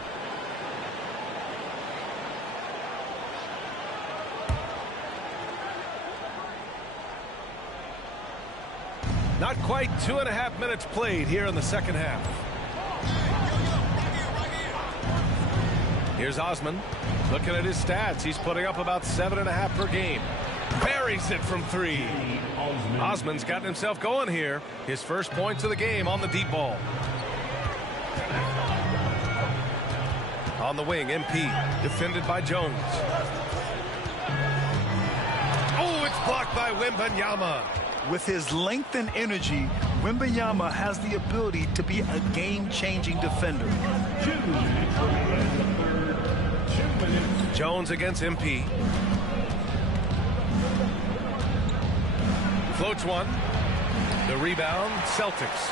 Not quite 2.5 minutes played here in the second half. Here's Osman. Looking at his stats, he's putting up about 7.5 per game. Buries it from 3. Osman's gotten himself going here. His first points of the game on the deep ball. On the wing, MP, defended by Jones. Oh, it's blocked by Wembanyama. With his length and energy, Wembanyama has the ability to be a game-changing defender. Jones against MP. Floats one. The rebound, Celtics.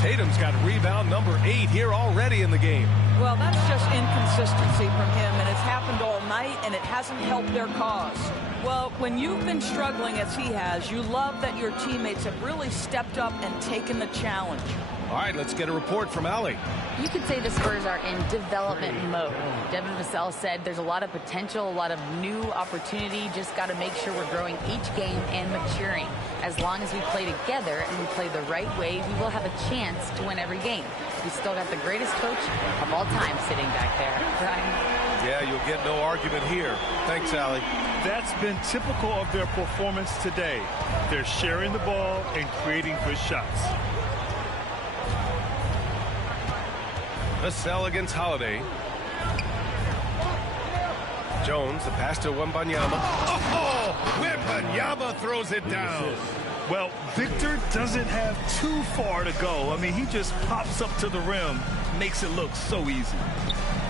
Tatum's got rebound number 8 here already in the game. Well, that's just inconsistency from him, and it's happened all night, and it hasn't helped their cause. Well, when you've been struggling as he has, you love that your teammates have really stepped up and taken the challenge. All right, let's get a report from Allie. You could say the Spurs are in development mode. Devin Vassell said there's a lot of potential, a lot of new opportunity. Just got to make sure we're growing each game and maturing. As long as we play together and we play the right way, we will have a chance to win every game. We still got the greatest coach of all time sitting back there. Brian? Yeah, you'll get no argument here. Thanks, Allie. That's been typical of their performance today. They're sharing the ball and creating good shots. Vassell against Holiday. Jones, the pass to Wembanyama. Oh, Wembanyama throws it down. Well, Victor doesn't have too far to go. I mean, he just pops up to the rim, makes it look so easy.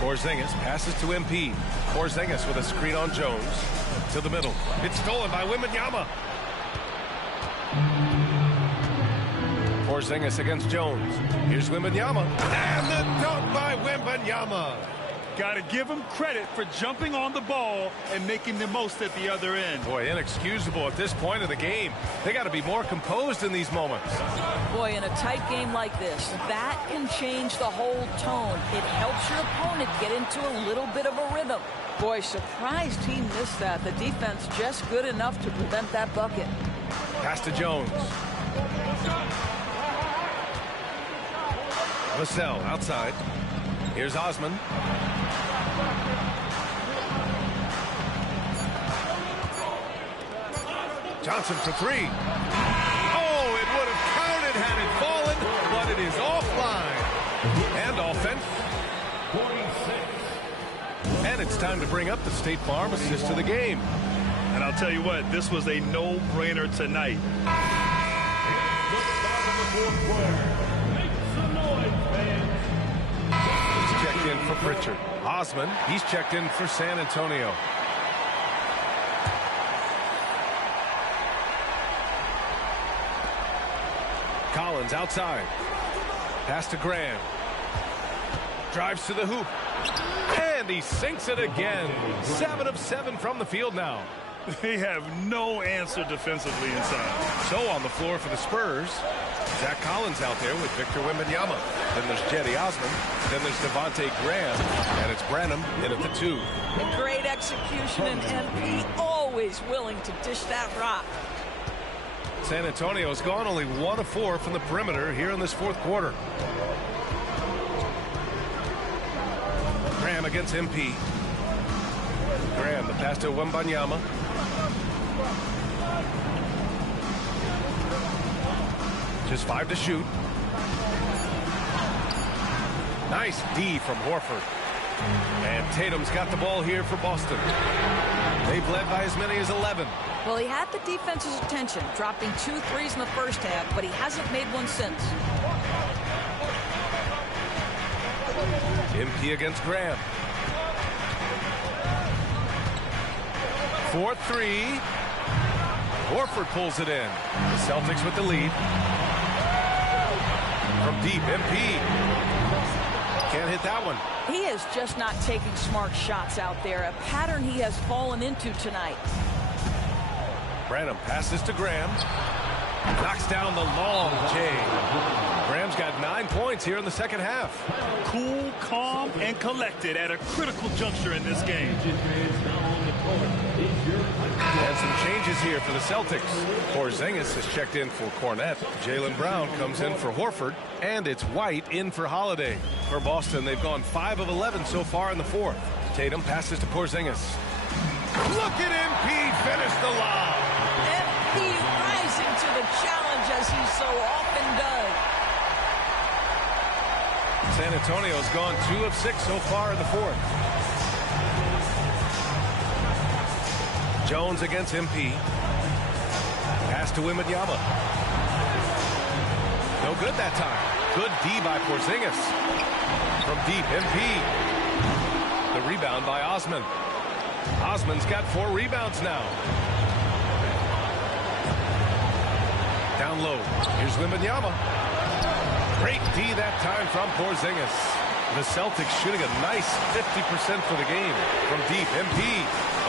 Porzingis passes to MP. Porzingis with a screen on Jones. To the middle. It's stolen by Wembanyama. Porzingis against Jones. Here's Wembanyama. And the dunk by Wembanyama. Got to give him credit for jumping on the ball and making the most at the other end. Boy, inexcusable at this point of the game. They got to be more composed in these moments. Boy, in a tight game like this, that can change the whole tone. It helps your opponent get into a little bit of a rhythm. Boy, surprised he missed that. The defense just good enough to prevent that bucket. Pass to Jones. Vassell outside. Here's Osman. Johnson for 3. Oh, it would have counted had it fallen, but it is offline. And offense. And it's time to bring up the State Farm assist to the game. And I'll tell you what, this was a no-brainer tonight. He's checked in for Pritchard. Osman, he's checked in for San Antonio. Collins outside. Pass to Graham. Drives to the hoop. And he sinks it again. 7 of 7 from the field now. They have no answer defensively inside. So on the floor for the Spurs, Zach Collins out there with Victor Wembanyama. Then there's Cedi Osman. Then there's Devontae Graham. And it's Branham in at the 2. A great execution, and MP always willing to dish that rock. San Antonio's gone only 1 of 4 from the perimeter here in this fourth quarter. Graham against MP. Graham, the pass to Wembanyama. Just 5 to shoot. Nice D from Horford. And Tatum's got the ball here for Boston. They've led by as many as 11. Well, he had the defense's attention, dropping 2 threes in the first half, but he hasn't made one since. MP against Graham. 4-3. Horford pulls it in. The Celtics with the lead. From deep, MP. Can't hit that one. He is just not taking smart shots out there, a pattern he has fallen into tonight. Branham passes to Graham. Knocks down the long J. Graham's got 9 points here in the second half. Cool, calm, and collected at a critical juncture in this game. And some changes here for the Celtics. Porzingis is checked in for Cornette. Jaylen Brown comes in for Horford. And it's White in for Holiday. For Boston, they've gone 5 of 11 so far in the fourth. Tatum passes to Porzingis. Look at MP finish the lob. MP rising to the challenge as he so often does. San Antonio's gone 2 of 6 so far in the fourth. Jones against MP. Pass to Wembanyama. No good that time. Good D by Porzingis. From deep, MP. The rebound by Osman. Osman's got 4 rebounds now. Down low. Here's Wembanyama. Great D that time from Porzingis. The Celtics shooting a nice 50% for the game. From deep, MP.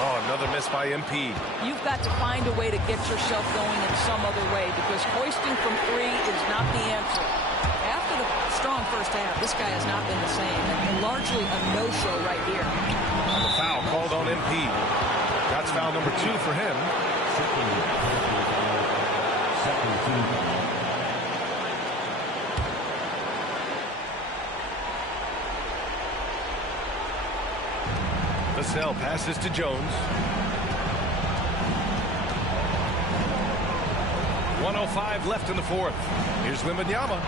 Oh, another miss by MP. You've got to find a way to get yourself going in some other way, because hoisting from 3 is not the answer. After the strong first half, this guy has not been the same, and largely a no-show right here. The foul called on MP. That's foul number 2 for him. Vassell passes to Jones. 1:05 left in the fourth. Here's Wembanyama.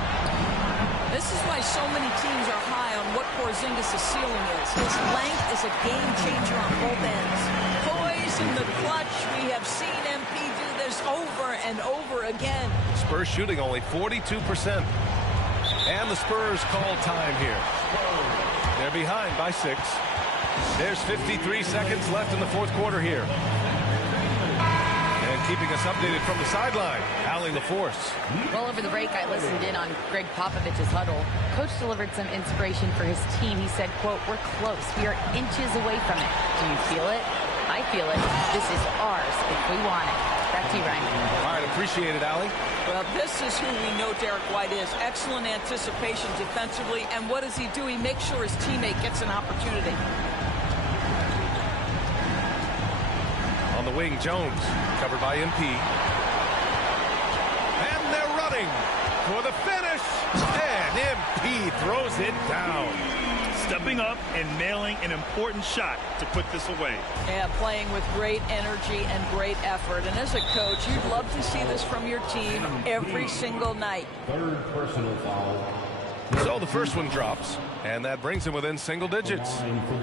This is why so many teams are high on what Porzingis' ceiling is. His length is a game changer on both ends. Poise in the clutch. We have seen MP do this over and over again. Spurs shooting only 42%. And the Spurs call time here. They're behind by 6. There's 53 seconds left in the fourth quarter here. And keeping us updated from the sideline, Allie LaForce. Well, over the break, I listened in on Greg Popovich's huddle. Coach delivered some inspiration for his team. He said, quote, "We're close. We are inches away from it. Do you feel it? I feel it. This is ours if we want it." Back to you, Ryan. All right, appreciate it, Allie. Well, this is who we know Derek White is. Excellent anticipation defensively. And what does he do? He makes sure his teammate gets an opportunity. On the wing, Jones, covered by MP. And they're running for the finish. And MP throws it down. Stepping up and nailing an important shot to put this away. Yeah, playing with great energy and great effort. And as a coach, you'd love to see this from your team every single night. Third personal foul. So the first one drops, and that brings him within single digits.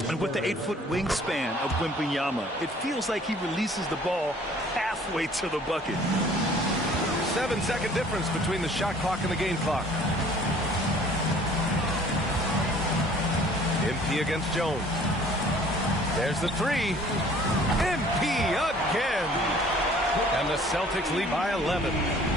And with the 8-foot wingspan of Wembanyama, it feels like he releases the ball halfway to the bucket. 7-second difference between the shot clock and the game clock. MP against Jones. There's the 3. MP again. And the Celtics lead by 11.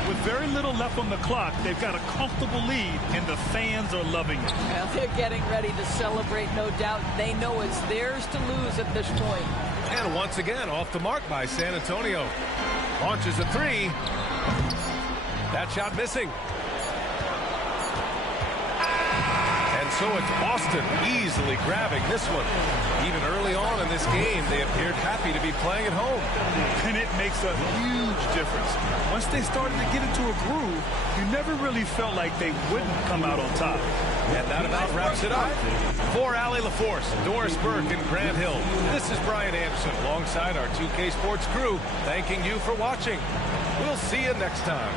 With very little left on the clock, they've got a comfortable lead, and the fans are loving it. Well, they're getting ready to celebrate, no doubt. They know it's theirs to lose at this point. And once again, off the mark by San Antonio. Launches a 3. That shot missing. And so it's Boston easily grabbing this one. Even early on in this game, they appeared happy to be playing at home. And it makes a huge difference. Once they started to get into a groove, you never really felt like they wouldn't come out on top. And that about wraps it up. For Allie LaForce, Doris Burke, and Grant Hill, this is Brian Anderson alongside our 2K Sports crew, thanking you for watching. We'll see you next time.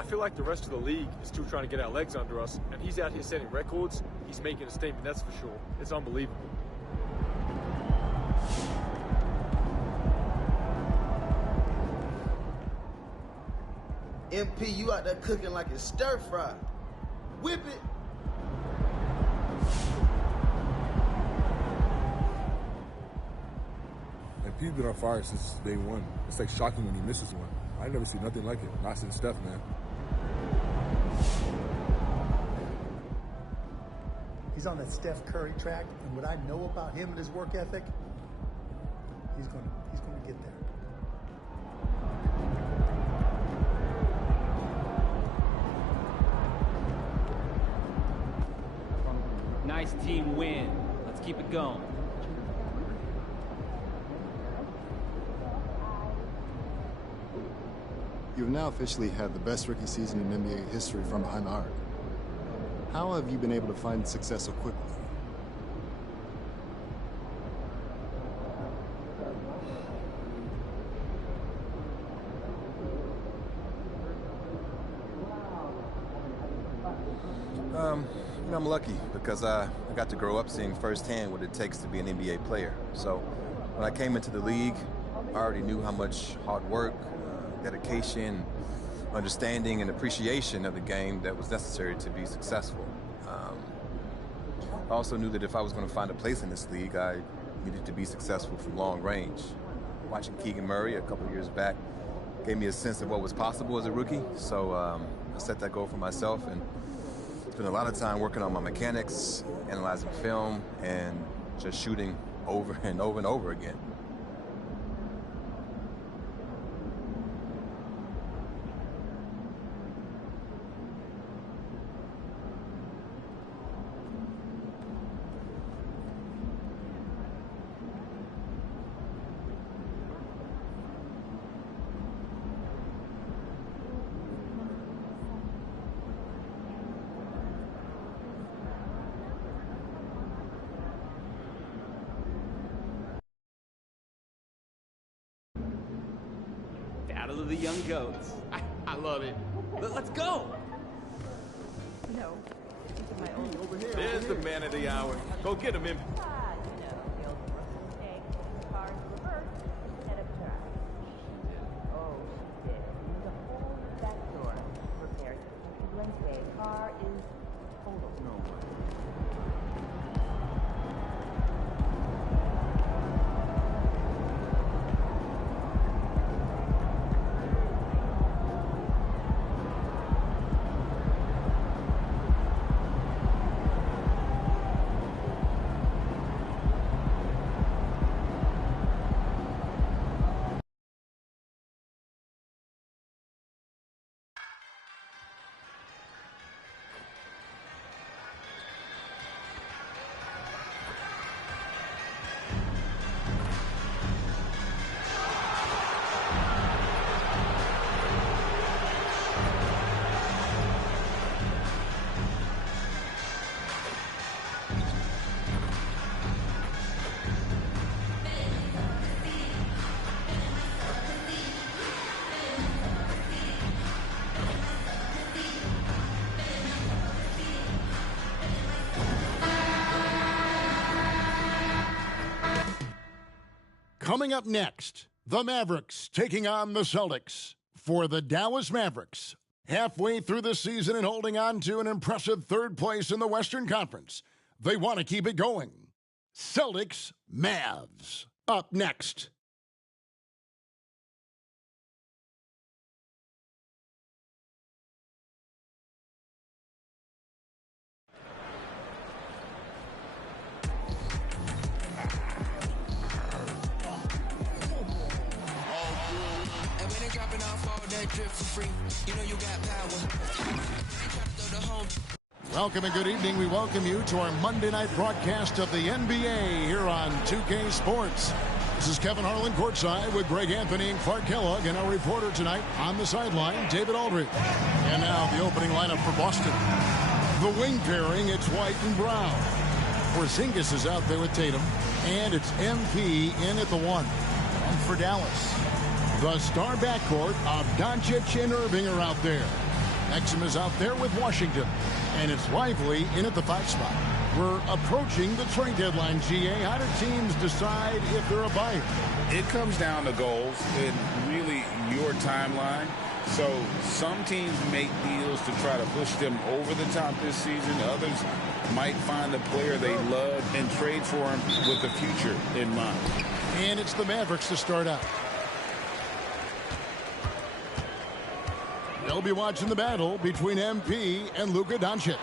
I feel like the rest of the league is still trying to get our legs under us, and he's out here setting records. He's making a statement, that's for sure. It's unbelievable. MP, you out there cooking like it's stir fry. Whip it. MP's been on fire since day one. It's like shocking when he misses one. I never seen nothing like it. Not since Steph, man. He's on that Steph Curry track, and what I know about him and his work ethic, he's going to get there. Nice team win. Let's keep it going. You've now officially had the best rookie season in NBA history from behind the arc. How have you been able to find success so quickly? I'm lucky because I got to grow up seeing firsthand what it takes to be an NBA player. So when I came into the league, I already knew how much hard work, dedication, understanding, and appreciation of the game that was necessary to be successful. I also knew that if I was going to find a place in this league, I needed to be successful from long range. Watching Keegan Murray a couple years back gave me a sense of what was possible as a rookie, so I set that goal for myself and spent a lot of time working on my mechanics, analyzing film, and just shooting over and over and over again. Battle of the young goats. I love it. Let's go. No. There's the man of the hour. Go get him, MP. Car is total. No. Coming up next, the Mavericks taking on the Celtics. For the Dallas Mavericks, halfway through the season and holding on to an impressive third place in the Western Conference, they want to keep it going. Celtics, Mavs. Up next. Welcome and good evening. We welcome you to our Monday night broadcast of the NBA here on 2K Sports. This is Kevin Harlan courtside with Greg Anthony and Clark Kellogg, and our reporter tonight on the sideline, David Aldridge. And now the opening lineup for Boston. The wing pairing, it's White and Brown. Porzingis is out there with Tatum, and it's MP in at the 1. And for Dallas, the star backcourt of Doncic and Irving are out there. Exum is out there with Washington, and it's Lively in at the 5 spot. We're approaching the trade deadline, GA. How do teams decide if they're a buyer? It comes down to goals and really your timeline. So some teams make deals to try to push them over the top this season. Others might find a player they love and trade for him with the future in mind. And it's the Mavericks to start out. We'll be watching the battle between MP and Luka Doncic.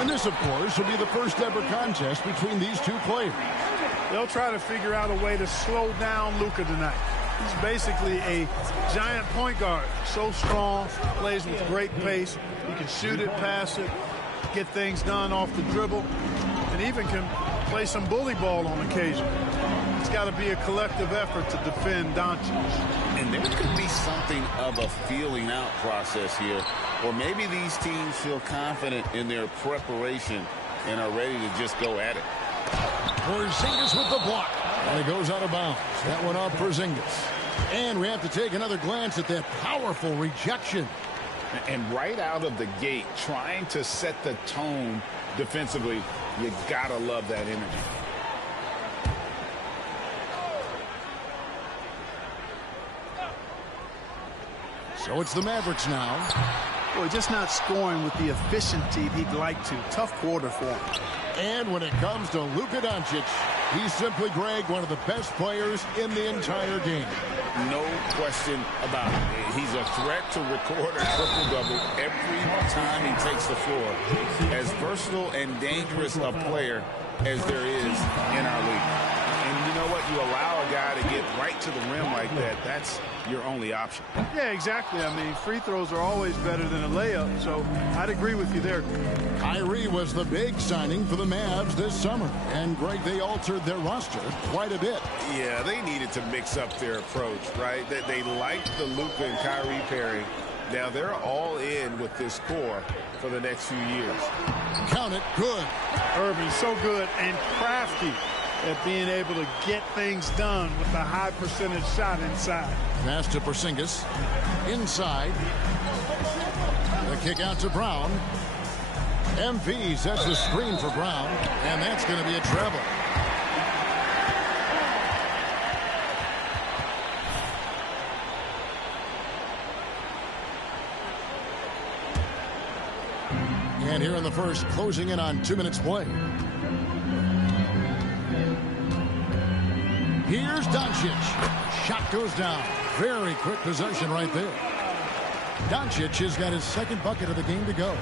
And this, of course, will be the first ever contest between these two players. They'll try to figure out a way to slow down Luka tonight. He's basically a giant point guard. So strong, plays with great pace. He can shoot it, pass it, get things done off the dribble, and even can play some bully ball on occasion. It's got to be a collective effort to defend Doncic. And there could be something of a feeling out process here. Or maybe these teams feel confident in their preparation and are ready to just go at it. Porzingis with the block. And it goes out of bounds. That one off Porzingis. And we have to take another glance at that powerful rejection. And right out of the gate, trying to set the tone defensively, you gotta love that energy. So it's the Mavericks now. Boy, just not scoring with the efficiency he'd like to. Tough quarter for him. And when it comes to Luka Doncic, he's simply, Greg, one of the best players in the entire game. No question about it. He's a threat to record a triple-double every time he takes the floor. As versatile and dangerous a player as there is in our league. And you know what? You allow a guy to get right to the rim like that. That's your only option. Yeah, exactly. I mean, free throws are always better than a layup, so I'd agree with you there. Kyrie was the big signing for the Mavs this summer. And, Greg, they altered their roster quite a bit. Yeah, they needed to mix up their approach, right? They liked the Luka and Kyrie pairing. Now they're all in with this core for the next few years. Count it. Good. Irving, so good and crafty at being able to get things done with a high percentage shot inside. Pass to Porzingis. Inside. The kick out to Brown. MP sets the screen for Brown, and that's going to be a treble. And here in the first, closing in on 2 minutes play. Here's Doncic. Shot goes down. Very quick possession right there. Doncic has got his second bucket of the game to go.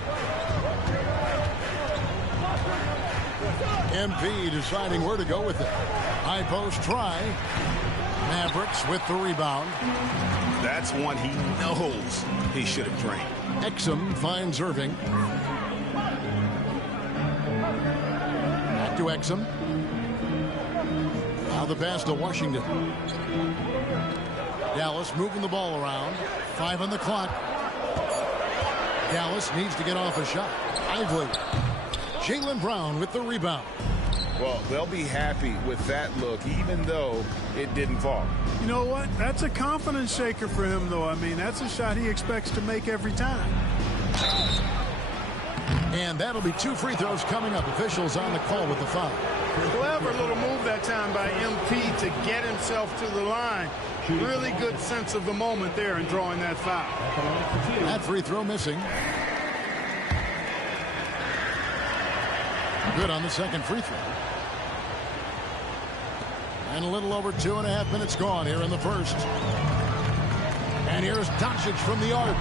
MP deciding where to go with it. High post try. Mavericks with the rebound. That's one he knows he should have drained. Exum finds Irving. Back to Exum. Now the pass to Washington. Dallas moving the ball around. 5 on the clock. Dallas needs to get off a shot. Lively. Jaylen Brown with the rebound. Well, they'll be happy with that look, even though it didn't fall. You know what? That's a confidence shaker for him, though. I mean, that's a shot he expects to make every time. And that'll be 2 free throws coming up. Officials on the call with the foul. Clever little move that time by MP to get himself to the line. Really good sense of the moment there in drawing that foul. That free throw missing. Good on the second free throw. And a little over 2.5 minutes gone here in the first. And here's Doncic from the arc.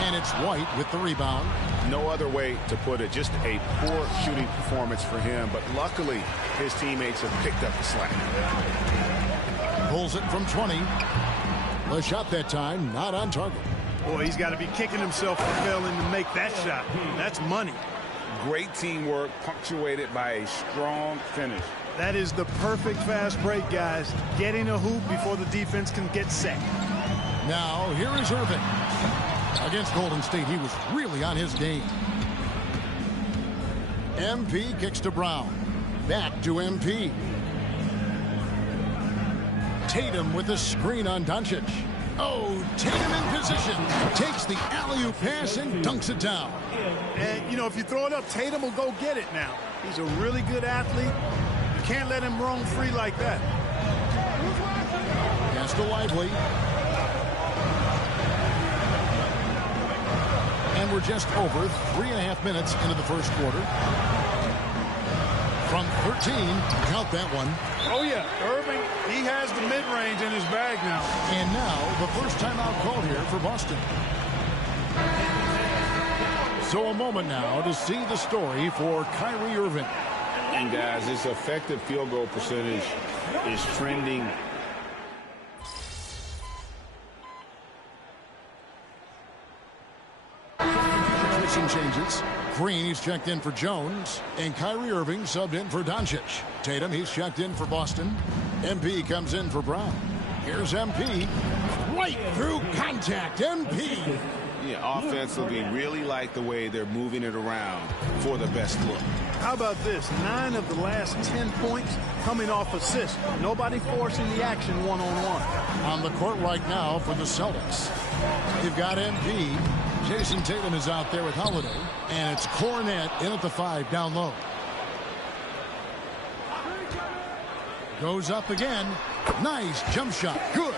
And it's White with the rebound. No other way to put it. Just a poor shooting performance for him. But luckily, his teammates have picked up the slack. Pulls it from 20. The shot that time, not on target. Boy, he's got to be kicking himself for failing to make that shot. That's money. Great teamwork, punctuated by a strong finish. That is the perfect fast break, guys. Getting a hoop before the defense can get set. Now, here is Irving. Against Golden State, he was really on his game. MP kicks to Brown. Back to MP. Tatum with the screen on Doncic. Oh, Tatum in position. Takes the alley-oop pass and dunks it down. And, you know, if you throw it up, Tatum will go get it now. He's a really good athlete. You can't let him roam free like that. Pass to Lively. And we're just over 3.5 minutes into the first quarter. From 13, count that one. Oh, yeah. Irving, he has the mid-range in his bag now. And now, the first timeout called here for Boston. So a moment now to see the story for Kyrie Irving. And guys, his effective field goal percentage is trending. Some changes. Green, he's checked in for Jones. And Kyrie Irving subbed in for Doncic. Tatum, he's checked in for Boston. MP comes in for Brown. Here's MP. Right through contact. MP. Yeah, offensively, really like the way they're moving it around for the best look. How about this? 9 of the last 10 points coming off assists. Nobody forcing the action one-on-one. On the court right now for the Celtics. You've got MP. Jason Tatum is out there with Holiday. And it's Cornette in at the 5 down low. Goes up again. Nice jump shot. Good.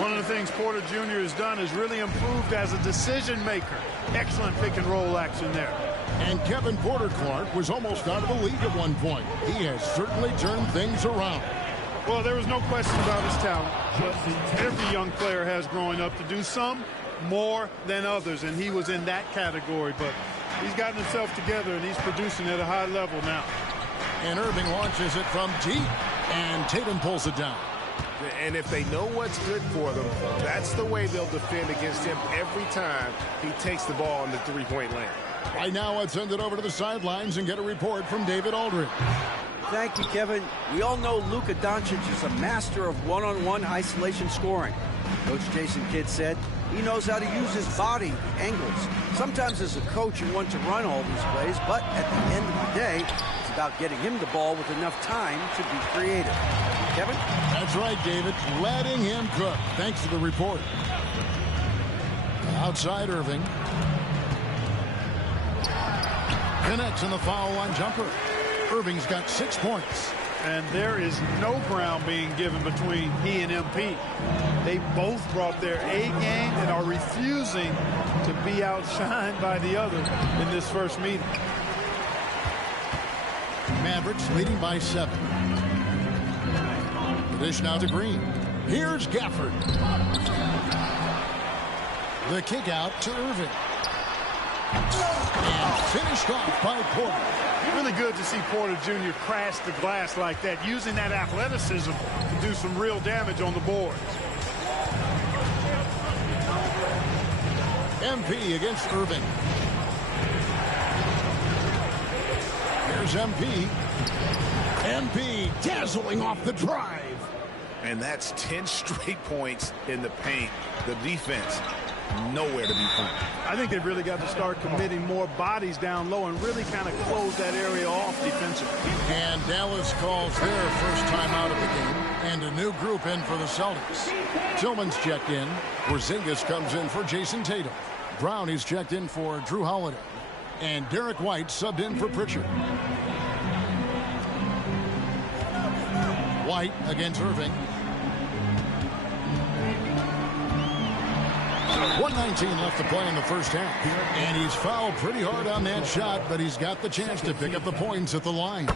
One of the things Porter Jr. has done is really improved as a decision maker. Excellent pick and roll action there. And Kevin Porter Clark was almost out of the league at one point. He has certainly turned things around. Well, there was no question about his talent, but every young player has growing up to do some more than others, and he was in that category. But he's gotten himself together, and he's producing at a high level now. And Irving launches it from deep, and Tatum pulls it down. And if they know what's good for them, that's the way they'll defend against him every time he takes the ball in the three-point lane. Right now, let's send it over to the sidelines and get a report from David Aldridge. Thank you, Kevin. We all know Luka Doncic is a master of one-on-one isolation scoring. Coach Jason Kidd said he knows how to use his body, angles. Sometimes as a coach, you want to run all these plays, but at the end of the day, it's about getting him the ball with enough time to be creative. Kevin? That's right, David. Letting him cook. Thanks for the report. Outside Irving. Connects in the foul line jumper. Irving's got 6 points. And there is no ground being given between he and MP. They both brought their A game and are refusing to be outshined by the other in this first meeting. Mavericks leading by 7. The dish now to Green. Here's Gafford. The kick out to Irving. And finished off by Porter. Really good to see Porter Jr. crash the glass like that, using that athleticism to do some real damage on the board. MP against Irving. Here's MP. MP dazzling off the drive. And that's 10 straight points in the paint. The defense, nowhere to be found. I think they've really got to start committing more bodies down low and really kind of close that area off defensively. And Dallas calls their first time out of the game. And a new group in for the Celtics. Tillman's checked in. Porzingis comes in for Jason Tatum. Brown is checked in for Drew Holiday. And Derek White subbed in for Pritchard. White against Irving. 1:19 left to play in the first half. And he's fouled pretty hard on that shot, but he's got the chance to pick up the points at the line.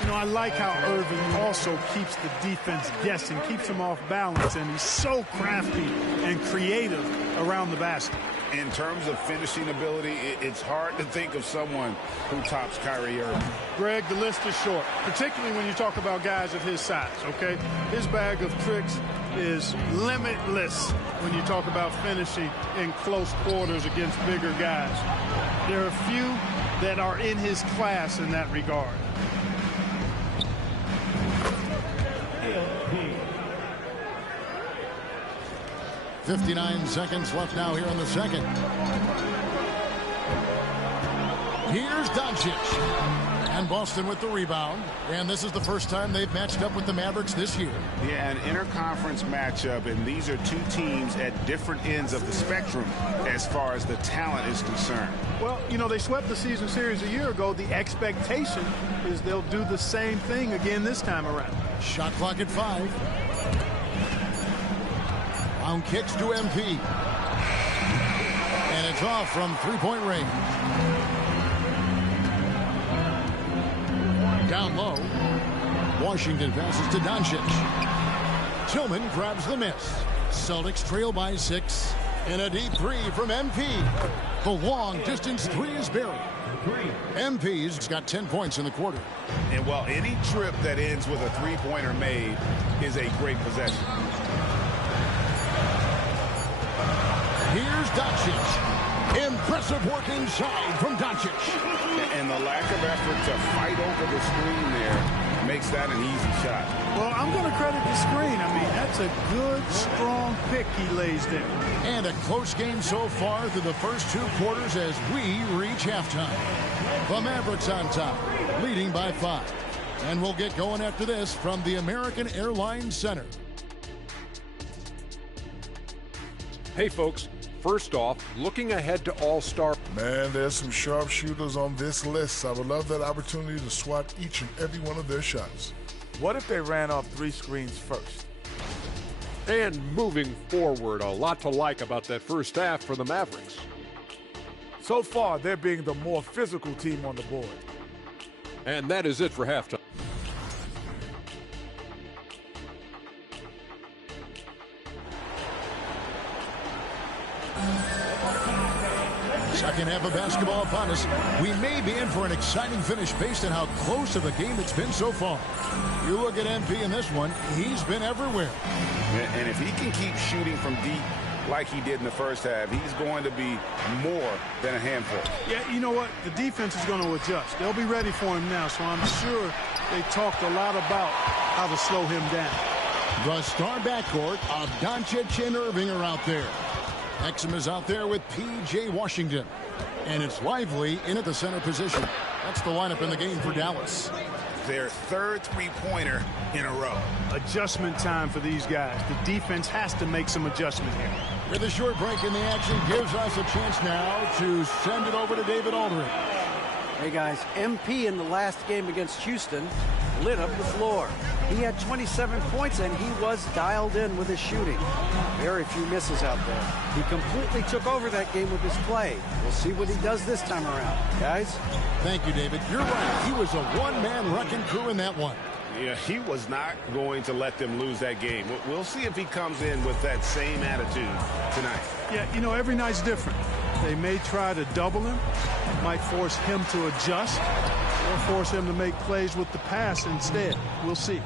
You know, I like how Irving also keeps the defense guessing, keeps them off balance, and he's so crafty and creative around the basket. In terms of finishing ability, it's hard to think of someone who tops Kyrie Irving. Greg, the list is short, particularly when you talk about guys of his size, okay? His bag of tricks is limitless when you talk about finishing in close quarters against bigger guys. There are a few that are in his class in that regard. 59 seconds left now here in the second. Here's Doncic. And Boston with the rebound. And this is the first time they've matched up with the Mavericks this year. Yeah, an interconference matchup, and these are two teams at different ends of the spectrum as far as the talent is concerned. Well, you know, they swept the season series a year ago. The expectation is they'll do the same thing again this time around. Shot clock at 5. Brown kicks to MP. And it's off from three-point range. Down low. Washington passes to Doncic. Tillman grabs the miss. Celtics trail by 6. And a deep three from MP. The long-distance three is buried. MP's got 10 points in the quarter. And while any trip that ends with a three-pointer made is a great possession. Here's Doncic. Impressive work inside from Doncic. And the lack of effort to fight over the screen there makes that an easy shot. Well, I'm going to credit the screen. I mean, that's a good, strong pick he lays there. And a close game so far through the first two quarters as we reach halftime. The Mavericks on top, leading by 5. And we'll get going after this from the American Airlines Center. Hey, folks. First off, looking ahead to All-Star. Man, there's some sharpshooters on this list. I would love that opportunity to swat each and every one of their shots. What if they ran off 3 screens first? And moving forward, a lot to like about that first half for the Mavericks. So far, they're being the more physical team on the board. And that is it for halftime. Second half of basketball upon us. We may be in for an exciting finish based on how close of a game it's been so far. You look at MP in this one, he's been everywhere. And if he can keep shooting from deep like he did in the first half, he's going to be more than a handful. Yeah, you know what? The defense is going to adjust. They'll be ready for him now, so I'm sure they talked a lot about how to slow him down. The star backcourt of Doncic and Irving are out there. Exum is out there with P.J. Washington. And it's Lively in at the center position. That's the lineup in the game for Dallas. Their third three-pointer in a row. Adjustment time for these guys. The defense has to make some adjustment here. With a short break in the action gives us a chance now to send it over to David Aldridge. Hey guys, MP in the last game against Houston lit up the floor. He had 27 points and he was dialed in with his shooting. Very few misses out there. He completely took over that game with his play. We'll see what he does this time around. Guys? Thank you, David. You're right. He was a one-man wrecking crew in that one. Yeah, he was not going to let them lose that game. We'll see if he comes in with that same attitude tonight. Yeah, you know, every night's different. They may try to double him, might force him to adjust, or force him to make plays with the pass instead. We'll see.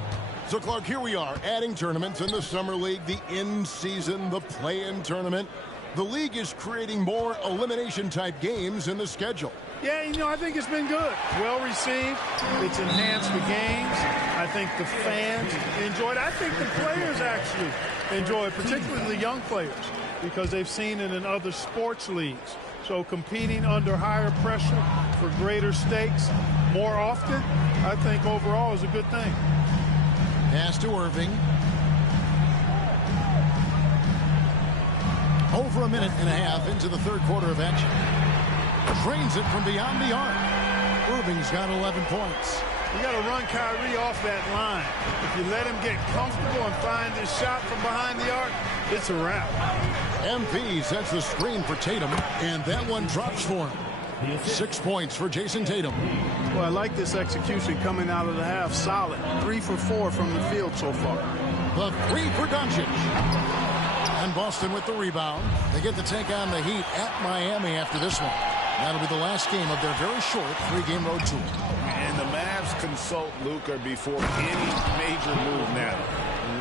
So, Clark, here we are, adding tournaments in the Summer League, the in-season, the play-in tournament. The league is creating more elimination-type games in the schedule. Yeah, you know, I think it's been good. Well received. It's enhanced the games. I think the fans enjoy it. I think the players actually enjoy it, particularly the young players, because they've seen it in other sports leagues. So competing under higher pressure for greater stakes more often, I think overall is a good thing. Pass to Irving. Over a minute and a half into the third quarter of action. Drains it from beyond the arc. Irving's got 11 points. You got to run Kyrie off that line. If you let him get comfortable and find his shot from behind the arc, it's a wrap. MP sets the screen for Tatum, and that one drops for him. 6 points for Jason Tatum. Well, I like this execution coming out of the half. Solid. 3 for 4 from the field so far. The 3 for Doncic. And Boston with the rebound. They get to take on the Heat at Miami after this one. That'll be the last game of their very short 3-game road tour. And the Mavs consult Luka before any major move now.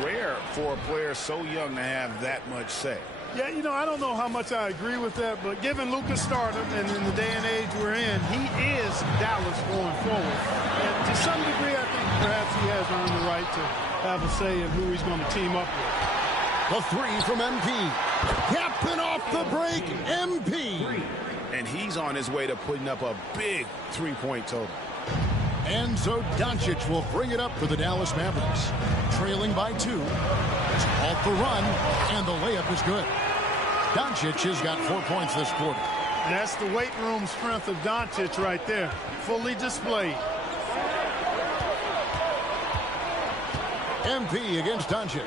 Rare for a player so young to have that much say. Yeah, you know, I don't know how much I agree with that, but given Luka's stardom and in the day and age we're in, he is Dallas going forward. And to some degree, I think perhaps he has earned the right to have a say in who he's going to team up with. The 3 from MP. Capping off the break, MP. And he's on his way to putting up a big 3-point total. And so Doncic will bring it up for the Dallas Mavericks. Trailing by 2. Off the run, and the layup is good. Doncic has got 4 points this quarter. And that's the weight room strength of Doncic right there. Fully displayed. MP against Doncic.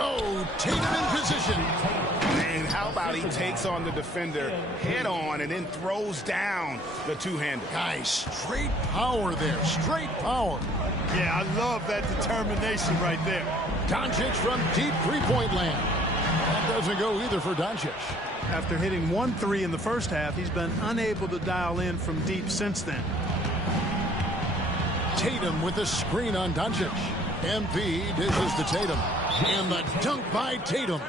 Oh, Tatum in position. And how about he takes on the defender head on and then throws down the two-hander. Guys, straight power there. Straight power. Yeah, I love that determination right there. Doncic from deep three-point land. That doesn't go either for Doncic. After hitting 1 3 in the first half, he's been unable to dial in from deep since then. Tatum with the screen on Doncic. MP dishes to Tatum. And the dunk by Tatum.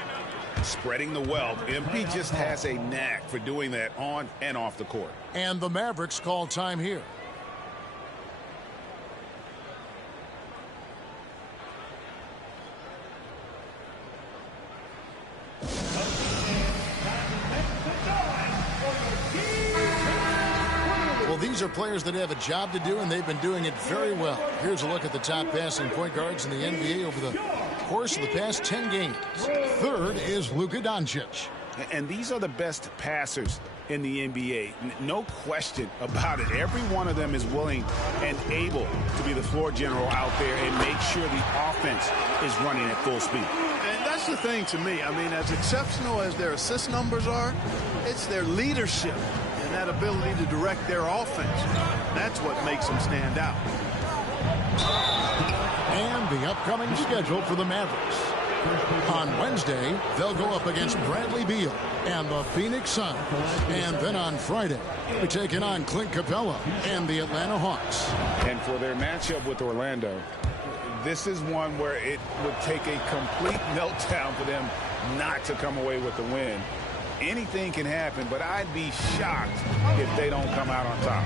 Spreading the wealth. MP just has a knack for doing that on and off the court. And the Mavericks call time here. Well, these are players that have a job to do, and they've been doing it very well. Here's a look at the top passing point guards in the NBA over the course of the past 10 games. Third is Luka Doncic. And these are the best passers in the NBA. No question about it. Every one of them is willing and able to be the floor general out there and make sure the offense is running at full speed. And that's the thing to me. I mean, as exceptional as their assist numbers are, it's their leadership and that ability to direct their offense. That's what makes them stand out. And the upcoming schedule for the Mavericks. On Wednesday, they'll go up against Bradley Beal and the Phoenix Suns. And then on Friday, they're taking on Clint Capella and the Atlanta Hawks. And for their matchup with Orlando, this is one where it would take a complete meltdown for them not to come away with the win. Anything can happen, but I'd be shocked if they don't come out on top.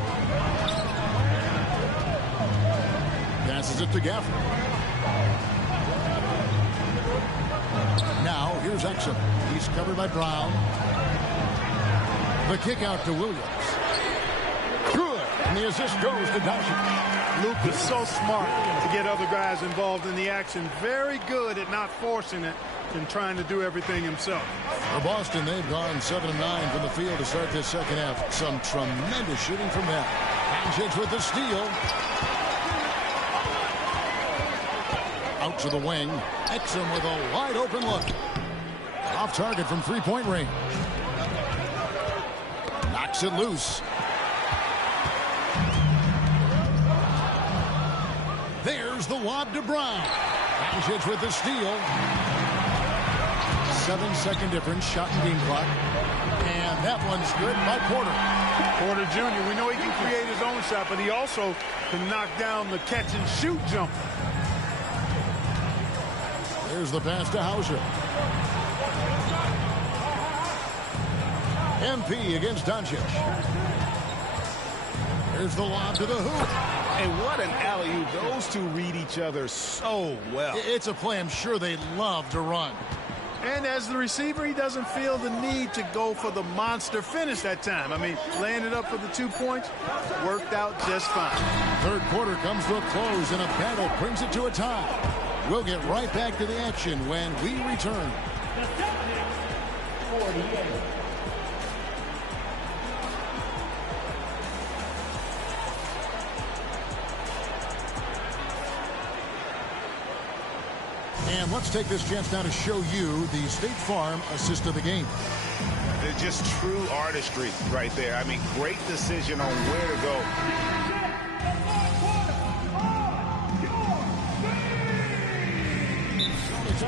Passes it to Gafford. Now, here's Exum. He's covered by Brown. The kick out to Williams. Good. And the assist goes to Doncic. Luke is so smart to get other guys involved in the action. Very good at not forcing it and trying to do everything himself. For Boston, they've gone 7 of 9 from the field to start this second half. Some tremendous shooting from them. Doncic with the steal. Out to the wing. Exum with a wide open look. Off target from three-point range. Knocks it loose. There's the lob to Brown. Doncic with the steal. 7-second difference, shot and game clock. And that one's good by Porter. Porter Jr., we know he can create his own shot, but he also can knock down the catch-and-shoot jumper. Here's the pass to Hauser. MP against Doncic. Here's the lob to the hoop. And what an alley-oop. Those two read each other so well. It's a play I'm sure they love to run. And as the receiver, he doesn't feel the need to go for the monster finish that time. I mean, laying it up for the 2 points worked out just fine. Third quarter comes to a close, and a battle brings it to a tie. We'll get right back to the action when we return. And let's take this chance now to show you the State Farm assist of the game. They're just true artistry right there. I mean, great decision on where to go.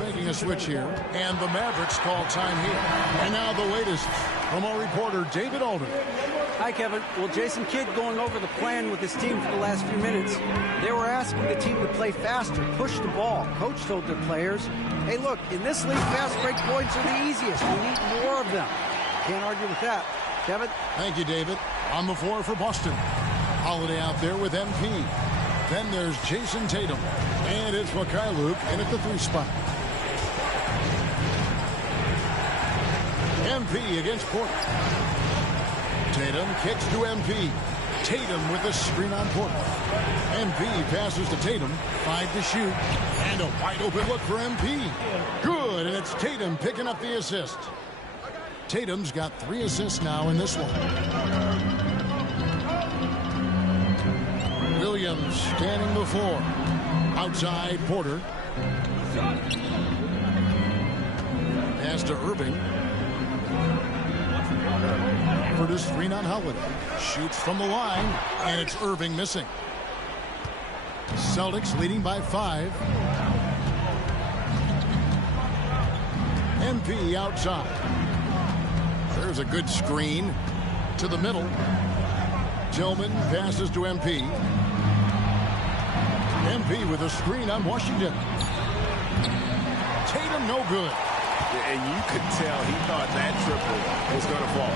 Making a switch here, and the Mavericks call time here. And now the latest from our reporter, David Aldridge. Hi, Kevin. Well, Jason Kidd going over the plan with his team for the last few minutes. They were asking the team to play faster, push the ball. Coach told their players, hey, look, in this league, fast break points are the easiest. We need more of them. Can't argue with that. Kevin? Thank you, David. On the floor for Boston. Holiday out there with MP. Then there's Jason Tatum. And it's Mikhailuk in at the 3 spot. MP against Porter. Tatum kicks to MP. Tatum with the screen on Porter. MP passes to Tatum. 5 to shoot. And a wide open look for MP. Good, and it's Tatum picking up the assist. Tatum's got 3 assists now in this one. Williams scanning the floor. Outside Porter. Pass to Irving. For this screen on Holiday. Shoots from the line, and it's Irving missing. Celtics leading by 5. MP outside. There's a good screen to the middle. Tillman passes to MP. MP with a screen on Washington. Tatum no good. And you could tell he thought that triple was going to fall.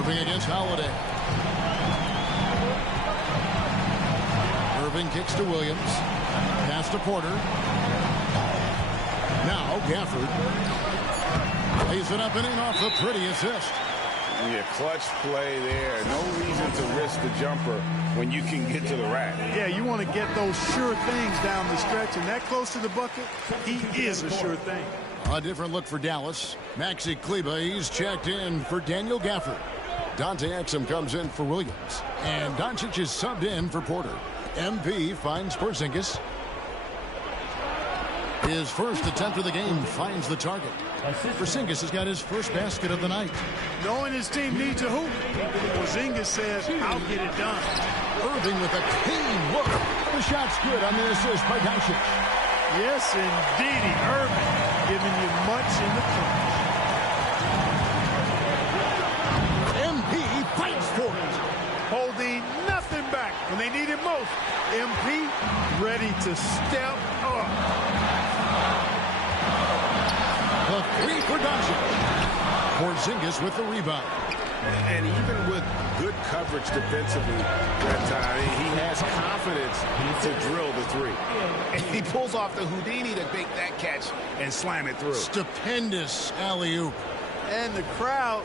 Irving against Holiday. Irving kicks to Williams. Pass to Porter. Now Gafford. Lays it up and in off the pretty assist. Yeah, clutch play there. No reason to risk the jumper when you can get to the rack. Yeah, you want to get those sure things down the stretch, and that close to the bucket, he is a sure thing. A different look for Dallas. Maxi Kleber, he's checked in for Daniel Gafford. Dante Exum comes in for Williams. And Doncic is subbed in for Porter. MP finds Porzingis. His first attempt of the game finds the target. Porzingis has got his first basket of the night. Knowing his team needs a hoop, Porzingis says, I'll get it done. Irving with a clean look. The shot's good on the assist by Doncic. Yes, indeedy. Irving giving you much in the clutch. MP fights for it. Holding nothing back when they need it most. MP ready to step up. The three for Doncic. Porzingis with the rebound. And even with good coverage defensively that time, he has confidence to drill the three. And he pulls off the Houdini to make that catch and slam it through. Stupendous alley-oop. And the crowd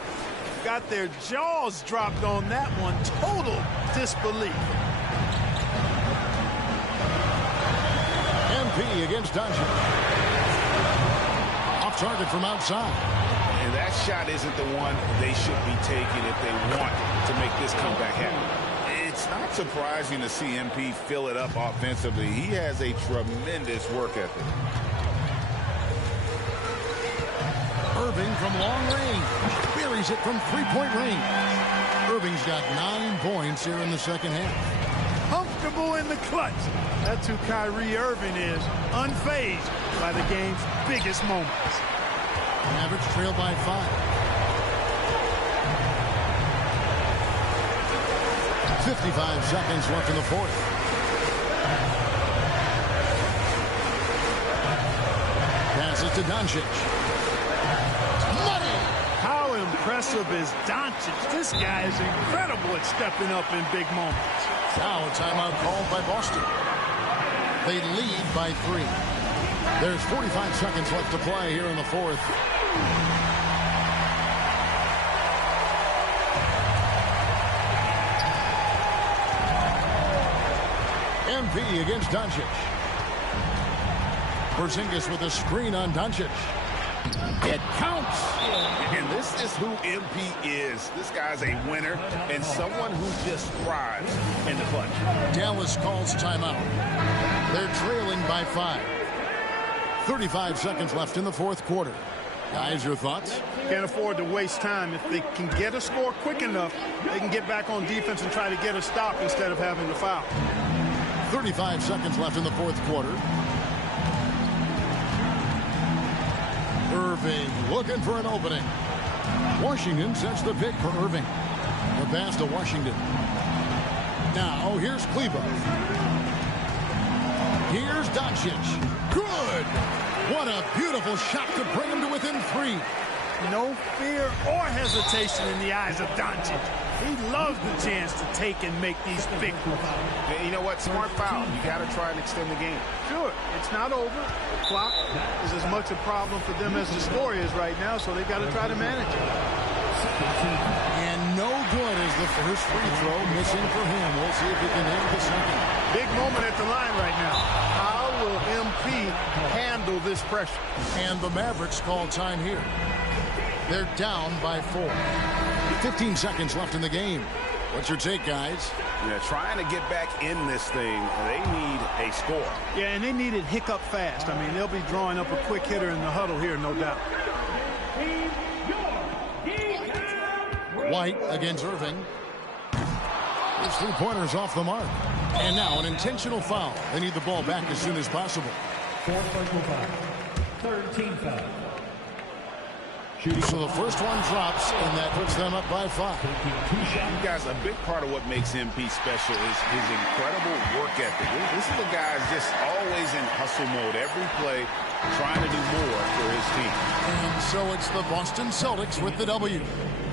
got their jaws dropped on that one. Total disbelief. MP against Doncic. Off target from outside. And that shot isn't the one they should be taking if they want to make this comeback happen. It's not surprising to see MP fill it up offensively. He has a tremendous work ethic. Irving from long range. Buries it from three-point range. Irving's got 9 points here in the second half. Comfortable in the clutch. That's who Kyrie Irving is. Unfazed by the game's biggest moments. Mavericks trail by 5. 55 seconds left in the fourth. Passes to Doncic. Money! How impressive is Doncic? This guy is incredible at stepping up in big moments. Now a timeout called by Boston. They lead by 3. There's 45 seconds left to play here in the fourth. MP against Doncic. Porzingis with a screen on Doncic. It counts. And this is who MP is. This guy's a winner and someone who just thrives in the clutch. Dallas calls timeout. They're trailing by 5. 35 seconds left in the fourth quarter. Guys, your thoughts? Can't afford to waste time. If they can get a score quick enough, they can get back on defense and try to get a stop instead of having to foul. 35 seconds left in the fourth quarter. Irving looking for an opening. Washington sets the pick for Irving. The pass to Washington. Now here's Kleber. Here's Doncic. Good! What a beautiful shot to bring him to within 3. No fear or hesitation in the eyes of Doncic. He loves the chance to take and make these big moves. Yeah, you know what? Smart foul. You got to try and extend the game. Sure. It's not over. The clock is as much a problem for them as the score is right now, so they've got to try to manage it. And no good is the first free throw missing for him. We'll see if he can hit the second. Big moment at the line right now. How will MP handle this pressure? And the Mavericks call time here. They're down by 4. 15 seconds left in the game. What's your take, guys? Yeah, trying to get back in this thing, they need a score. Yeah, and they need it hiccup fast. I mean, they'll be drawing up a quick hitter in the huddle here, no doubt. White against Irving. His three-pointers off the mark. And now an intentional foul. They need the ball back as soon as possible. 4 personal foul. 13 foul. So the first one drops, and that puts them up by 5. You guys, a big part of what makes MP special is his incredible work ethic. This is a guy just always in hustle mode every play, trying to do more for his team. And so it's the Boston Celtics with the W.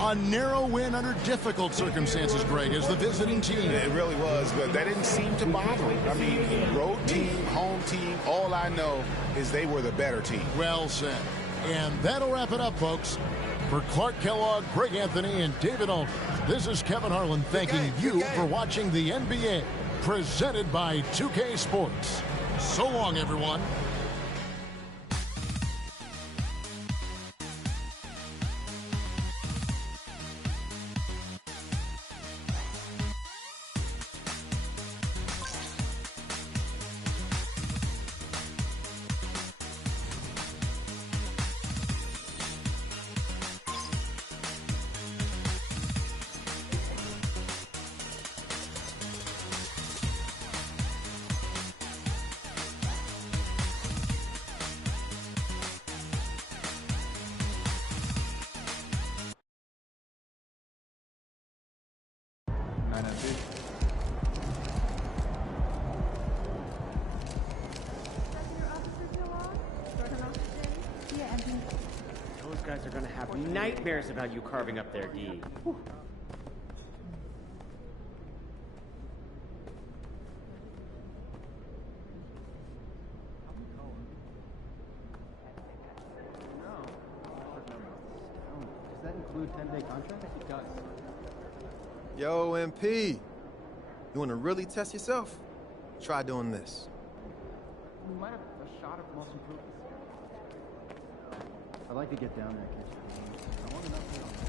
A narrow win under difficult circumstances, Greg, as the visiting team. It really was, but that didn't seem to bother him. I mean, road team, home team, all I know is they were the better team. Well said. And that'll wrap it up, folks. For Clark Kellogg, Greg Anthony, and David Aldridge, this is Kevin Harlan thanking you for watching the NBA, presented by 2K Sports. So long, everyone. Those guys are going to have nightmares about you carving up their D. Does that include 10-day contract? It does. Yo, MP, you want to really test yourself? Try doing this. We might have a shot of most improved. I'd like to get down there, kid. I want enough.